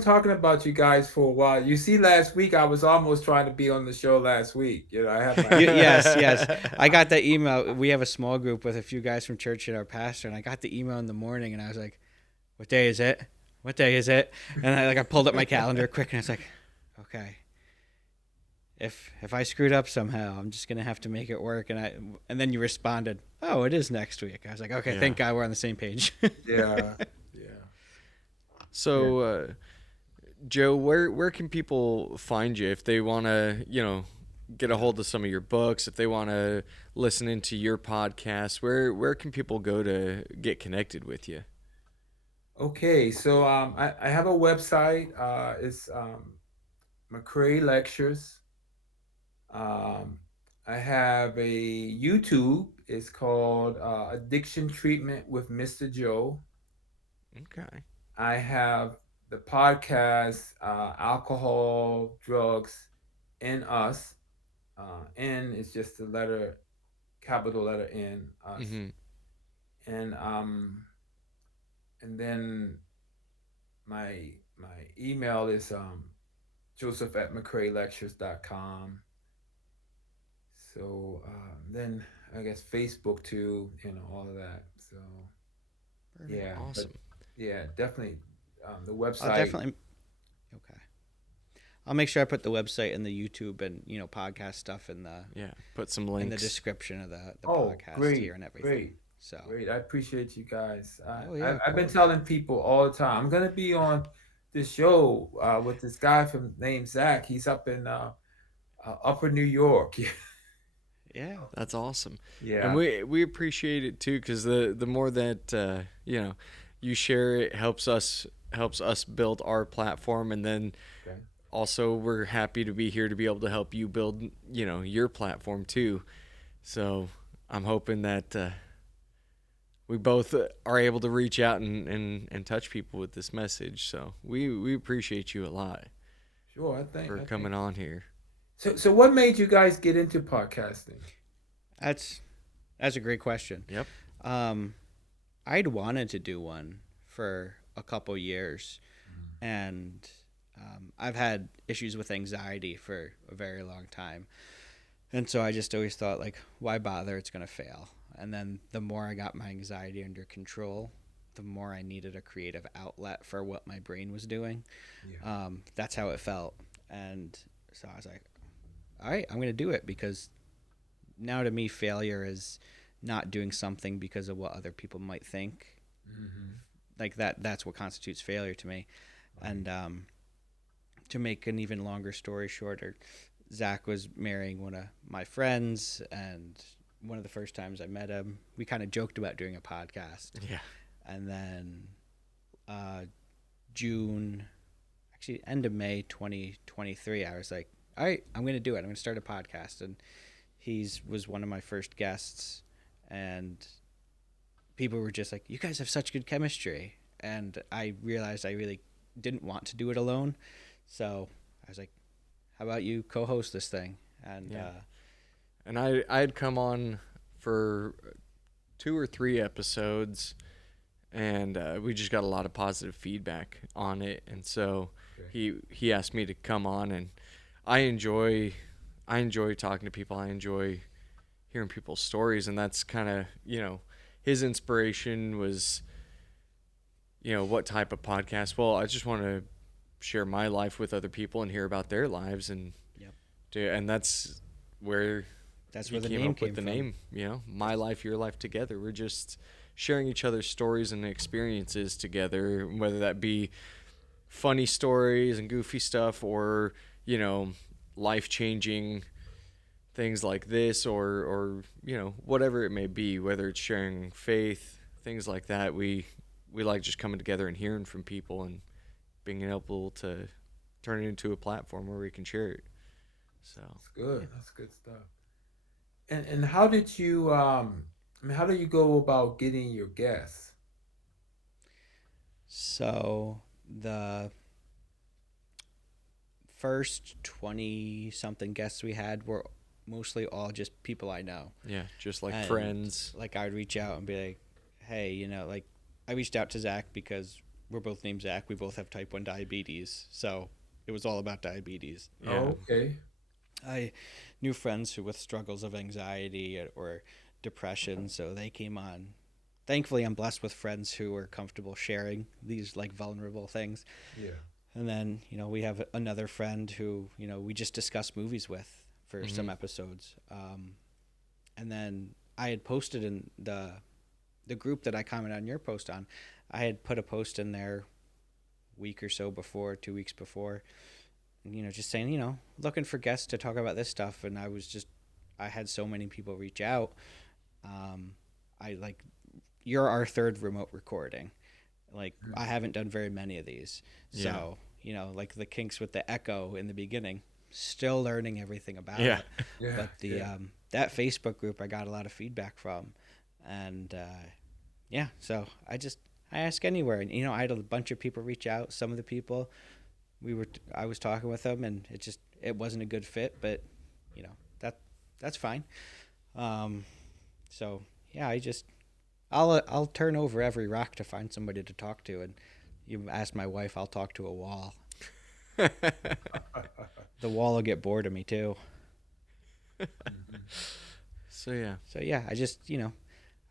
talking about you guys for a while. You see, last week I was almost trying to be on the show last week. I had my yes. I got that email. We have a small group with a few guys from church and our pastor, and I got the email in the morning, and I was like, "What day is it? What day is it?" And I pulled up my calendar quick, and I was like, "Okay. If I screwed up somehow, I'm just gonna have to make it work." And then you responded, "Oh, it is next week." I was like, "Okay, thank God we're on the same page." Yeah. So, Joe, where can people find you if they want to, get a hold of some of your books, if they want to listen into your podcast? Where can people go to get connected with you? Okay. So I have a website. It's McCray Lectures. Um, I have a YouTube. It's called Addiction Treatment with Mr. Joe. Okay. I have the podcast Alcohol, Drugs, and Us. N is just the letter, capital letter N, us. Mm-hmm. And then my email is Joseph at McCrayLectures.com. So then I guess Facebook too, all of that. So yeah, Awesome. but yeah, definitely the website. I'll definitely. Okay. I'll make sure I put the website and the YouTube and podcast stuff in the put some links in the description of the Oh, podcast great, here and everything. great. So Great. I appreciate you guys. of I've been course. telling people all the time. I'm gonna be on this show with this guy named Zach. He's up in Upper New York. Yeah. That's awesome. Yeah. And we appreciate it too, because the more that you share, it helps us build our platform, and then Okay. also we're happy to be here to be able to help you build your platform too. So I'm hoping that we both are able to reach out and touch people with this message. So we appreciate you a lot Sure. for coming on here. So what made you guys get into podcasting? That's a great question. Yep. I'd wanted to do one for a couple years, and I've had issues with anxiety for a very long time, and so I just always thought, like, why bother? It's gonna fail. And then the more I got my anxiety under control, the more I needed a creative outlet for what my brain was doing. Yeah. That's how it felt, and so I was like, all right, I'm going to do it, because now to me, failure is not doing something because of what other people might think. Mm-hmm. Like that's what constitutes failure to me. Right. And to make an even longer story shorter, Zach was marrying one of my friends, and one of the first times I met him, we kind of joked about doing a podcast. Yeah. And then June actually end of May 2023. I was like, all right, I'm going to do it. I'm going to start a podcast. And was one of my first guests, and people were just like, you guys have such good chemistry. And I realized I really didn't want to do it alone. So I was like, how about you co-host this thing? And and I'd come on for 2 or 3 episodes, and we just got a lot of positive feedback on it. And so he asked me to come on, and I enjoy talking to people. I enjoy hearing people's stories, and that's kind of, his inspiration was, what type of podcast? Well, I just want to share my life with other people and hear about their lives, and and that's where the name came with the from. name, my life, your life together. We're just sharing each other's stories and experiences together, whether that be funny stories and goofy stuff, or life-changing things like this, or whatever it may be, whether it's sharing faith, things like that. We like just coming together and hearing from people and being able to turn it into a platform where we can share it. So that's good. That's good stuff. And how did you how do you go about getting your guests? So the first 20 something guests we had were mostly all just people I know. Yeah, just like And, friends. Like I would reach out and be like, hey, like I reached out to Zach because we're both named Zach. We both have type 1 diabetes. So it was all about diabetes. Yeah. Oh, okay. I knew friends who with struggles of anxiety or depression, so they came on. Thankfully, I'm blessed with friends who are comfortable sharing these like vulnerable things. Yeah. And then, we have another friend who, we just discuss movies with for some episodes. And then I had posted in the group that I commented on your post on, I had put a post in there week or so before, 2 weeks before, just saying, looking for guests to talk about this stuff. And I had so many people reach out. You're our third remote recording. I haven't done very many of these. So, like the kinks with the echo in the beginning, still learning everything about it. Yeah. But that Facebook group I got a lot of feedback from. And so I ask anywhere. And, I had a bunch of people reach out. Some of the people I was talking with them, and it wasn't a good fit, but that's fine. So yeah, I'll turn over every rock to find somebody to talk to. And you ask my wife, I'll talk to a wall. The wall will get bored of me too. So yeah.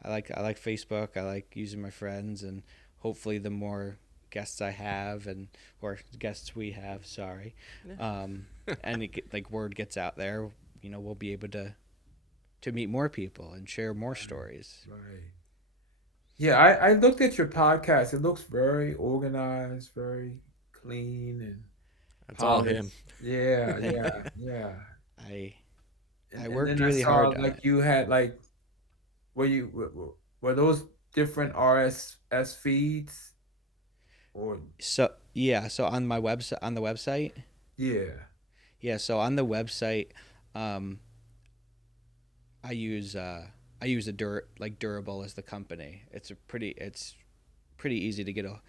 I like Facebook. I like using my friends, and hopefully the more guests I have or guests we have, sorry, and word gets out there, we'll be able to meet more people and share more stories. Right. Yeah, I looked at your podcast. It looks very organized, very clean, and That's all polished. him. Yeah, yeah. I And worked then I really saw hard on like it. you had like were those different RSS feeds or So on my website, yeah. so on the website, I use Durable as the company. It's pretty easy to get a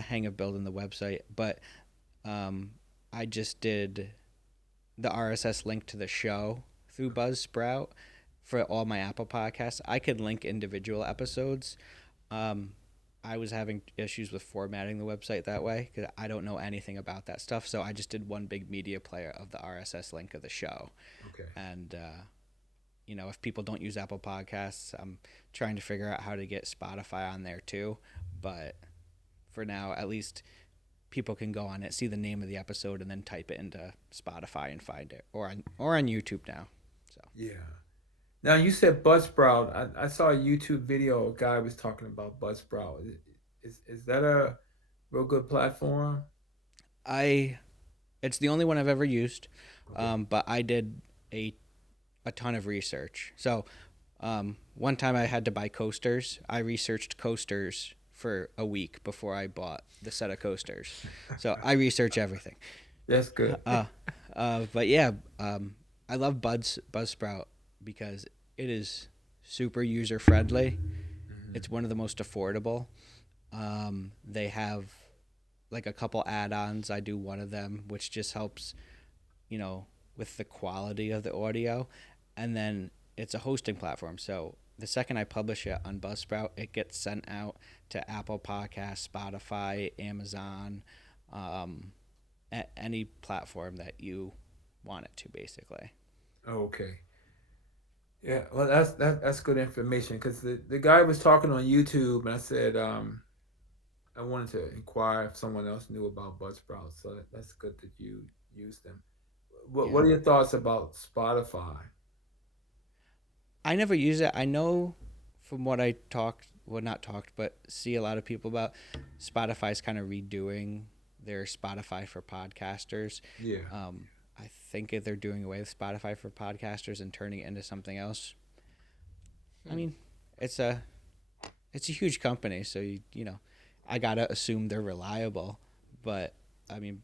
hang of building the website, but I just did the RSS link to the show through Buzzsprout for all my Apple podcasts. I could link individual episodes. I was having issues with formatting the website that way because I don't know anything about that stuff. So I just did one big media player of the RSS link of the show. Okay. And, if people don't use Apple Podcasts, I'm trying to figure out how to get Spotify on there too. But for now, at least people can go on it, see the name of the episode, and then type it into Spotify and find it, or on YouTube now. So Yeah. Now you said Buzzsprout. I saw a YouTube video. A guy was talking about Buzzsprout. Is that a real good platform? it's the only one I've ever used, Okay. but I did a ton of research. So one time I had to buy coasters. I researched coasters for a week before I bought the set of coasters. So I research everything. That's good. Uh, but yeah, I love Buzzsprout because it is super user friendly. Hmm. It's one of the most affordable. They have like a couple add-ons. I do one of them, which just helps, with the quality of the audio. And then it's a hosting platform. So the second I publish it on Buzzsprout, it gets sent out to Apple Podcasts, Spotify, Amazon, um, any platform that you want it to, basically. Okay. Yeah, well, that's good information because the guy was talking on YouTube, and I said I wanted to inquire if someone else knew about Buzzsprout. So that's good that you use them. What Yeah. are your thoughts about Spotify? I never use it. I know from what I talked, well, not talked, but see a lot of people about, Spotify's kind of redoing their Spotify for podcasters. Yeah. I think they're doing away with Spotify for podcasters and turning it into something else. I Hmm. mean, it's a it's a huge company, so I gotta assume they're reliable. But I mean,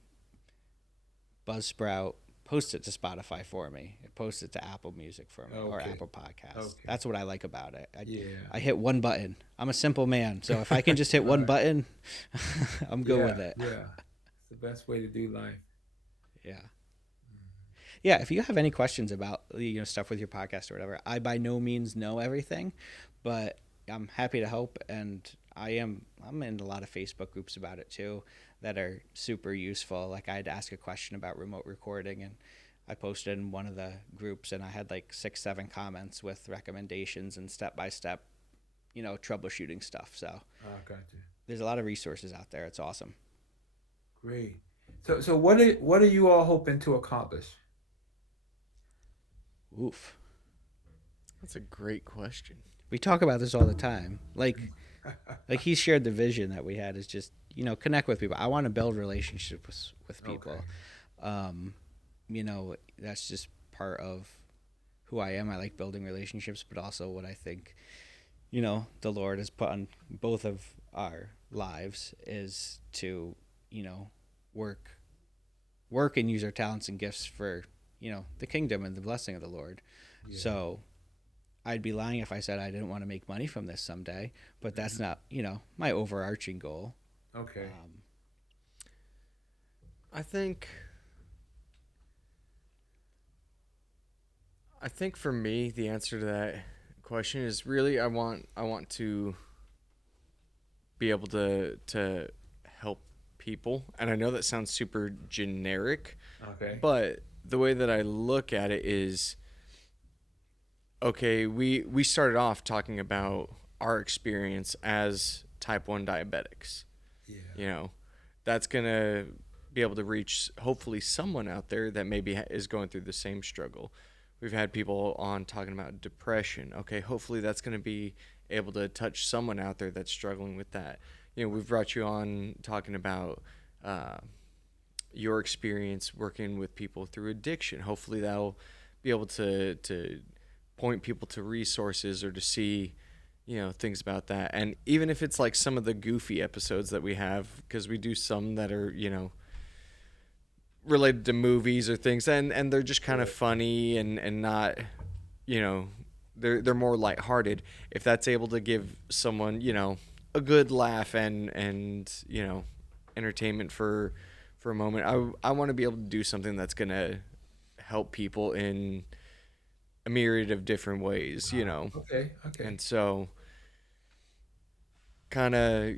Buzzsprout posts it to Spotify for me. It posts it to Apple Music for me or Okay. Apple Podcasts. Okay. That's what I like about it. Yeah. I hit one button. I'm a simple man, so if I can just hit All one right. button, I'm good Yeah. with it. Yeah. It's the best way to do life. Yeah. Yeah, if you have any questions about stuff with your podcast or whatever, I by no means know everything, but I'm happy to help, and I'm in a lot of Facebook groups about it too that are super useful. Like I had to ask a question about remote recording, and I posted in one of the groups, and I had like 6 7 comments with recommendations and step by step troubleshooting stuff. So I got you. there's a lot of resources out there. It's awesome. Great. So what are you all hoping to accomplish? Oof. That's a great question. We talk about this all the time. Like he shared the vision that we had is just connect with people. I want to build relationships with Okay. people. um that's just part of who I am. I like building relationships, but also what I think the Lord has put on both of our lives is to work and use our talents and gifts for the kingdom and the blessing of the Lord. Yeah. So I'd be lying if I said I didn't want to make money from this someday, but that's not, my overarching goal. Okay. I think I think for me the answer to that question is really I want to be able to help people. And I know that sounds super generic, Okay. but the way that I look at it is okay, we started off talking about our experience as type 1 diabetics. Yeah. You know, that's going to be able to reach hopefully someone out there that maybe is going through the same struggle. We've had people on talking about depression. Okay, hopefully that's going to be able to touch someone out there that's struggling with that. You know, we've brought you on talking about uh, your experience working with people through addiction. Hopefully that'll be able to point people to resources or to see things about that. And even if it's like some of the goofy episodes that we have, because we do some that are related to movies or things, and they're just kind of funny and not they're more lighthearted. If that's able to give someone a good laugh and entertainment for a moment, I want to be able to do something that's gonna help people in a myriad of different ways, Okay. Okay. and so kind of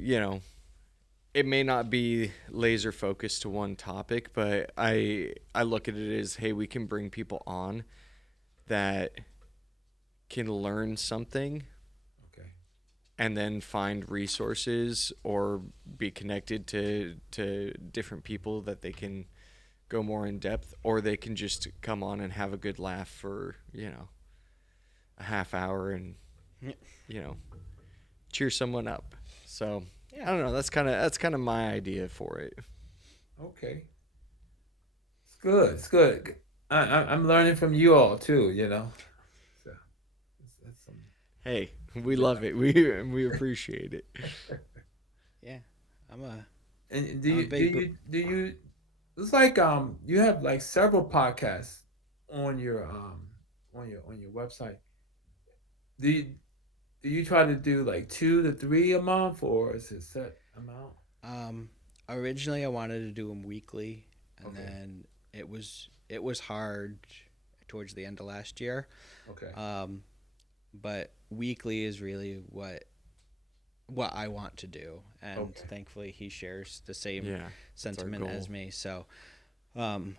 it may not be laser focused to one topic, but I look at it as, hey, we can bring people on that can learn something Okay. and then find resources or be connected to different people that they can go more in depth, or they can just come on and have a good laugh for a half hour and you know cheer someone up. So I don't know. That's kind of my idea for it. Okay. It's good. It's good. I'm learning from you all too. So that's some Hey, we good love it. We appreciate it. Yeah, I'm a And I'm a big do you? It's like you have like several podcasts on your on your website. Do you do you try to do like 2 to 3 a month, or is it set amount? um originally I wanted to do them weekly, and Okay. then it was hard towards the end of last year. Okay. Um, but weekly is really what I want to do, and Okay. thankfully he shares the same Yeah, that's our sentiment as goal. me. So, um,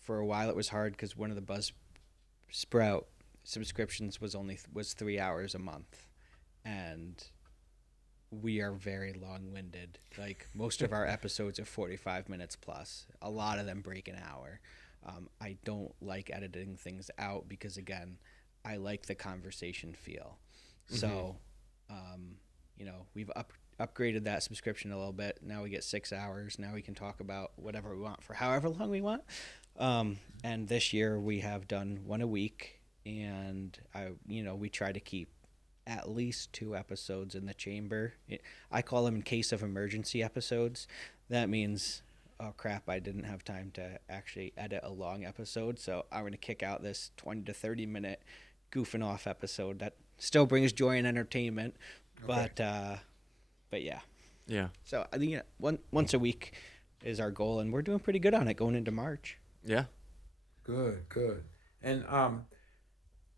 for a while it was hard because one of the Sprout subscriptions was 3 hours a month, and we are very long-winded. Like most of our episodes are 45 minutes plus. A lot of them break an hour. I don't like editing things out because again, I like the conversation feel. Mm-hmm. So, um, we've upgraded that subscription a little bit. Now we get 6 hours. Now we can talk about whatever we want for however long we want. And this year we have done one a week, and we try to keep at least 2 episodes in the chamber. I call them in case of emergency episodes. That means, oh crap, I didn't have time to actually edit a long episode, so I'm going to kick out this 20 to 30 minute goofing off episode that still brings joy and entertainment. Okay. But yeah. Yeah, So I think once a week is our goal, and we're doing pretty good on it going into March. yeah, Good. Good. And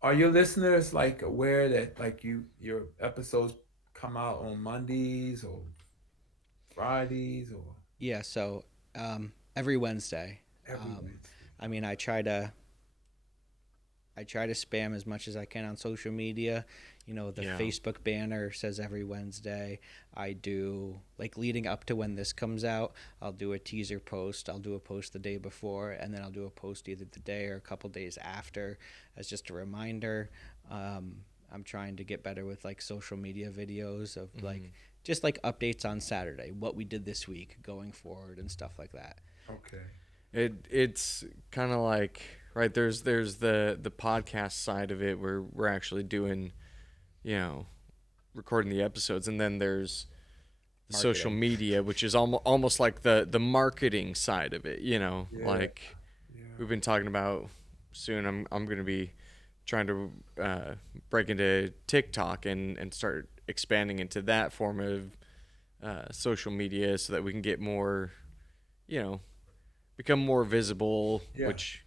are your listeners like aware that like your episodes come out on Mondays or Fridays or Yeah, so every Wednesday. every Um, Wednesday? I mean, I try to spam as much as I can on social media. The yeah. Facebook banner says every Wednesday. I do, like, leading up to when this comes out, I'll do a teaser post. I'll do a post the day before, and then I'll do a post either the day or a couple days after as just a reminder. I'm trying to get better with like social media videos of Mm-hmm. like just like updates on Saturday, what we did this week going forward and stuff like that. Okay. It's kind of like, right, there's the podcast side of it where we're actually doing, you know, recording the episodes, and then there's the social Marketing. media, which is almost like the marketing side of it. Yeah. Like Yeah. we've been talking about. Soon I'm gonna be trying to break into TikTok and start expanding into that form of social media so that we can get more, you know, become more visible, Yeah. which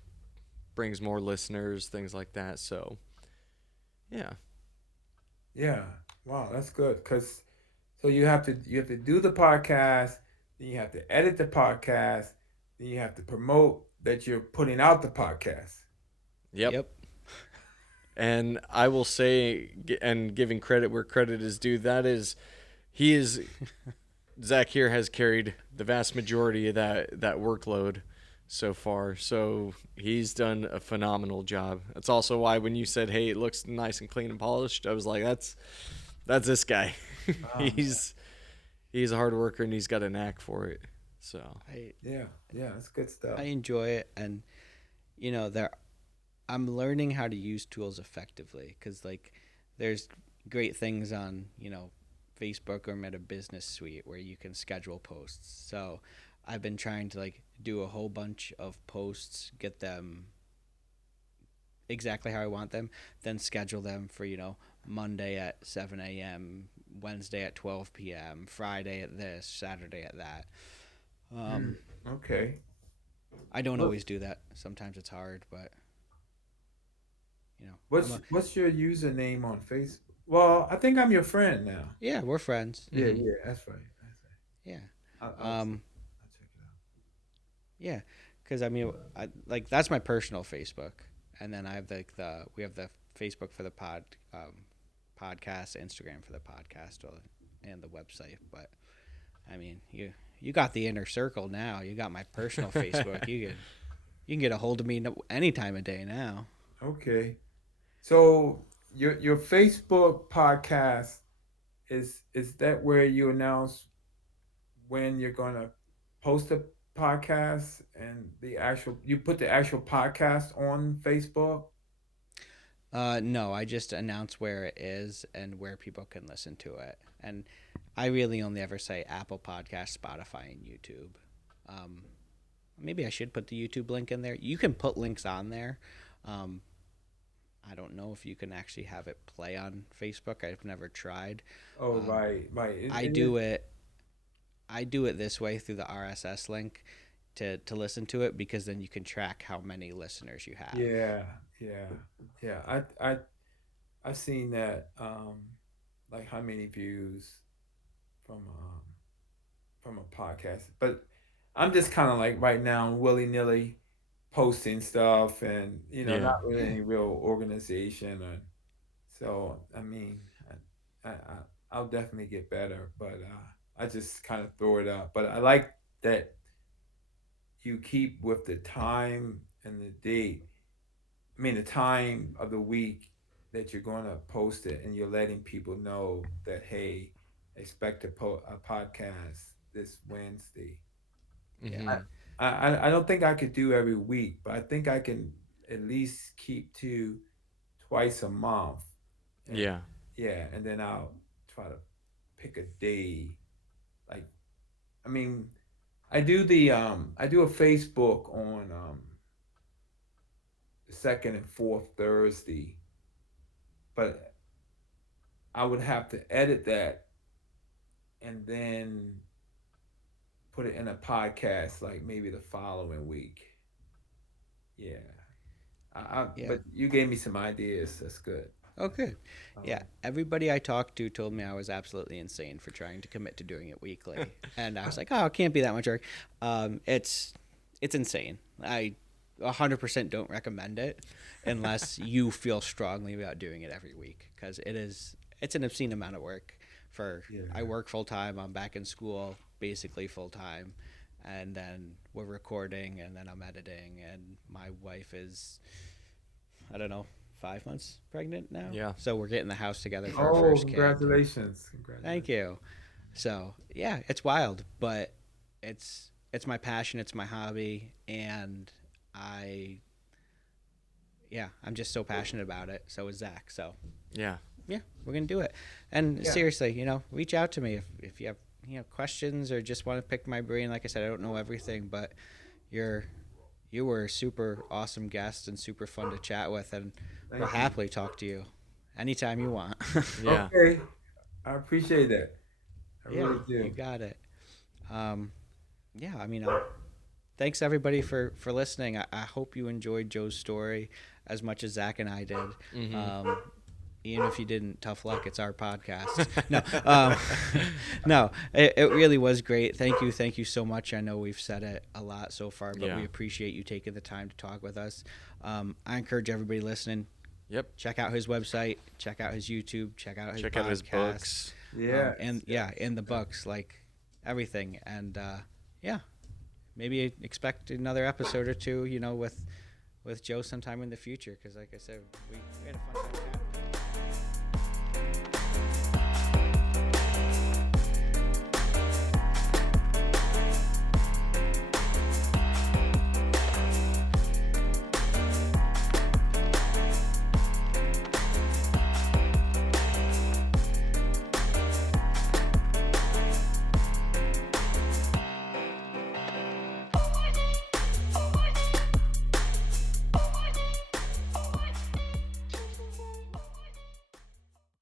brings more listeners, things like that. So, yeah. Yeah. Wow, that's good. Cause so you have to do the podcast, then you have to edit the podcast, then you have to promote that you're putting out the podcast. Yep. Yep. And I will say, and giving credit where credit is due, he is Zach here has carried the vast majority of that workload so far. So he's done a phenomenal job. That's also why when you said, "Hey, it looks nice and clean and polished," I was like, "That's this guy. Ah, he's a hard worker and he's got a knack for it." So I yeah. Yeah, that's good stuff. I enjoy it, and there I'm learning how to use tools effectively because like there's great things on Facebook or Meta Business Suite where you can schedule posts. So I've been trying to like do a whole bunch of posts, get them exactly how I want them, then schedule them for Monday at 7 a.m., Wednesday at 12 p.m., Friday at this, Saturday at that. Mm, Um, okay. I don't What always do that. Sometimes it's hard, but I'm what's a what's your username on Facebook? Well, I think I'm your friend now. yeah, we're friends. Yeah, mm-hmm. yeah, that's right. That's Yeah. right. Um, I'll check it out. yeah, because I mean, like that's my personal Facebook, and then I have like the we have the Facebook for the podcast, Instagram for the podcast, and the website. But I mean, you got the inner circle now. You got my personal Facebook. You can get a hold of me any time of day now. Okay. So your Facebook podcast is that where you announce when you're gonna post a podcast and the actual you put the actual podcast on Facebook? No, I just announce where it is and where people can listen to it. And I really only ever say Apple Podcast, Spotify, and YouTube. Um, Maybe I should put the YouTube link in there. You can put links on there. Um, I don't know if you can actually have it play on Facebook. I've never tried. Oh, Um, right. I do it. I do it this way through the RSS link to listen to it because then you can track how many listeners you have. Yeah, yeah, yeah. I've seen that. Like how many views from um from a podcast, but I'm just kind of like right now willy nilly posting stuff, and Yeah. not really Yeah. any real organization. Or so I mean, I'll definitely get better, but I just kind of throw it up. But I like that you keep with the time and the date. I mean, the time of the week that you're going to post it, and you're letting people know that, hey, expect a podcast this Wednesday. Yeah. Mm-hmm. I don't think I could do every week, but I think I can at least keep to twice a month. And Yeah. yeah, and then I'll try to pick a day. Like, I mean, I do a Facebook on the second and fourth Thursday, but I would have to edit that and then put it in a podcast like maybe the following week. Yeah. Yeah. But you gave me some ideas. That's good. Oh, good. Yeah. Um, Everybody I talked to told me I was absolutely insane for trying to commit to doing it weekly, and I was like, "Oh, it can't be that much work." It's insane. I 100% don't recommend it unless you feel strongly about doing it every week because it's an obscene amount of work. yeah. I work full time. I'm back in school basically full time, and then we're recording, and then I'm editing, and my wife is, I don't know, 5 months pregnant now. Yeah. So we're getting the house together for our Oh, first kid. congratulations. Thank Congratulations. you. So yeah, it's wild, but it's my passion, it's my hobby, and I I'm just so passionate about it. So is Zach. So Yeah. yeah, we're gonna do it. And Yeah. seriously, reach out to me if you have questions or just want to pick my brain. Like I said, I don't know everything, but you're you were a super awesome guest and super fun to chat with, and we'll Thank you. happily talk to you anytime you want. Yeah. Okay. I appreciate that. I Yeah, really you do. got it. Um, yeah, I mean, thanks everybody for listening. I hope you enjoyed Joe's story as much as Zach and I did. Mm-hmm. Even if you didn't, tough luck. It's our podcast. No, no, it really was great. Thank you so much. I know we've said it a lot so far, but Yeah. we appreciate you taking the time to talk with us. I encourage everybody listening. Yep. Check out his website. Check out his YouTube. Check out his Check podcast. out his books. Yeah. And in the books, like everything. And yeah, maybe expect another episode or two, with Joe sometime in the future. Because like I said, we had a fun time.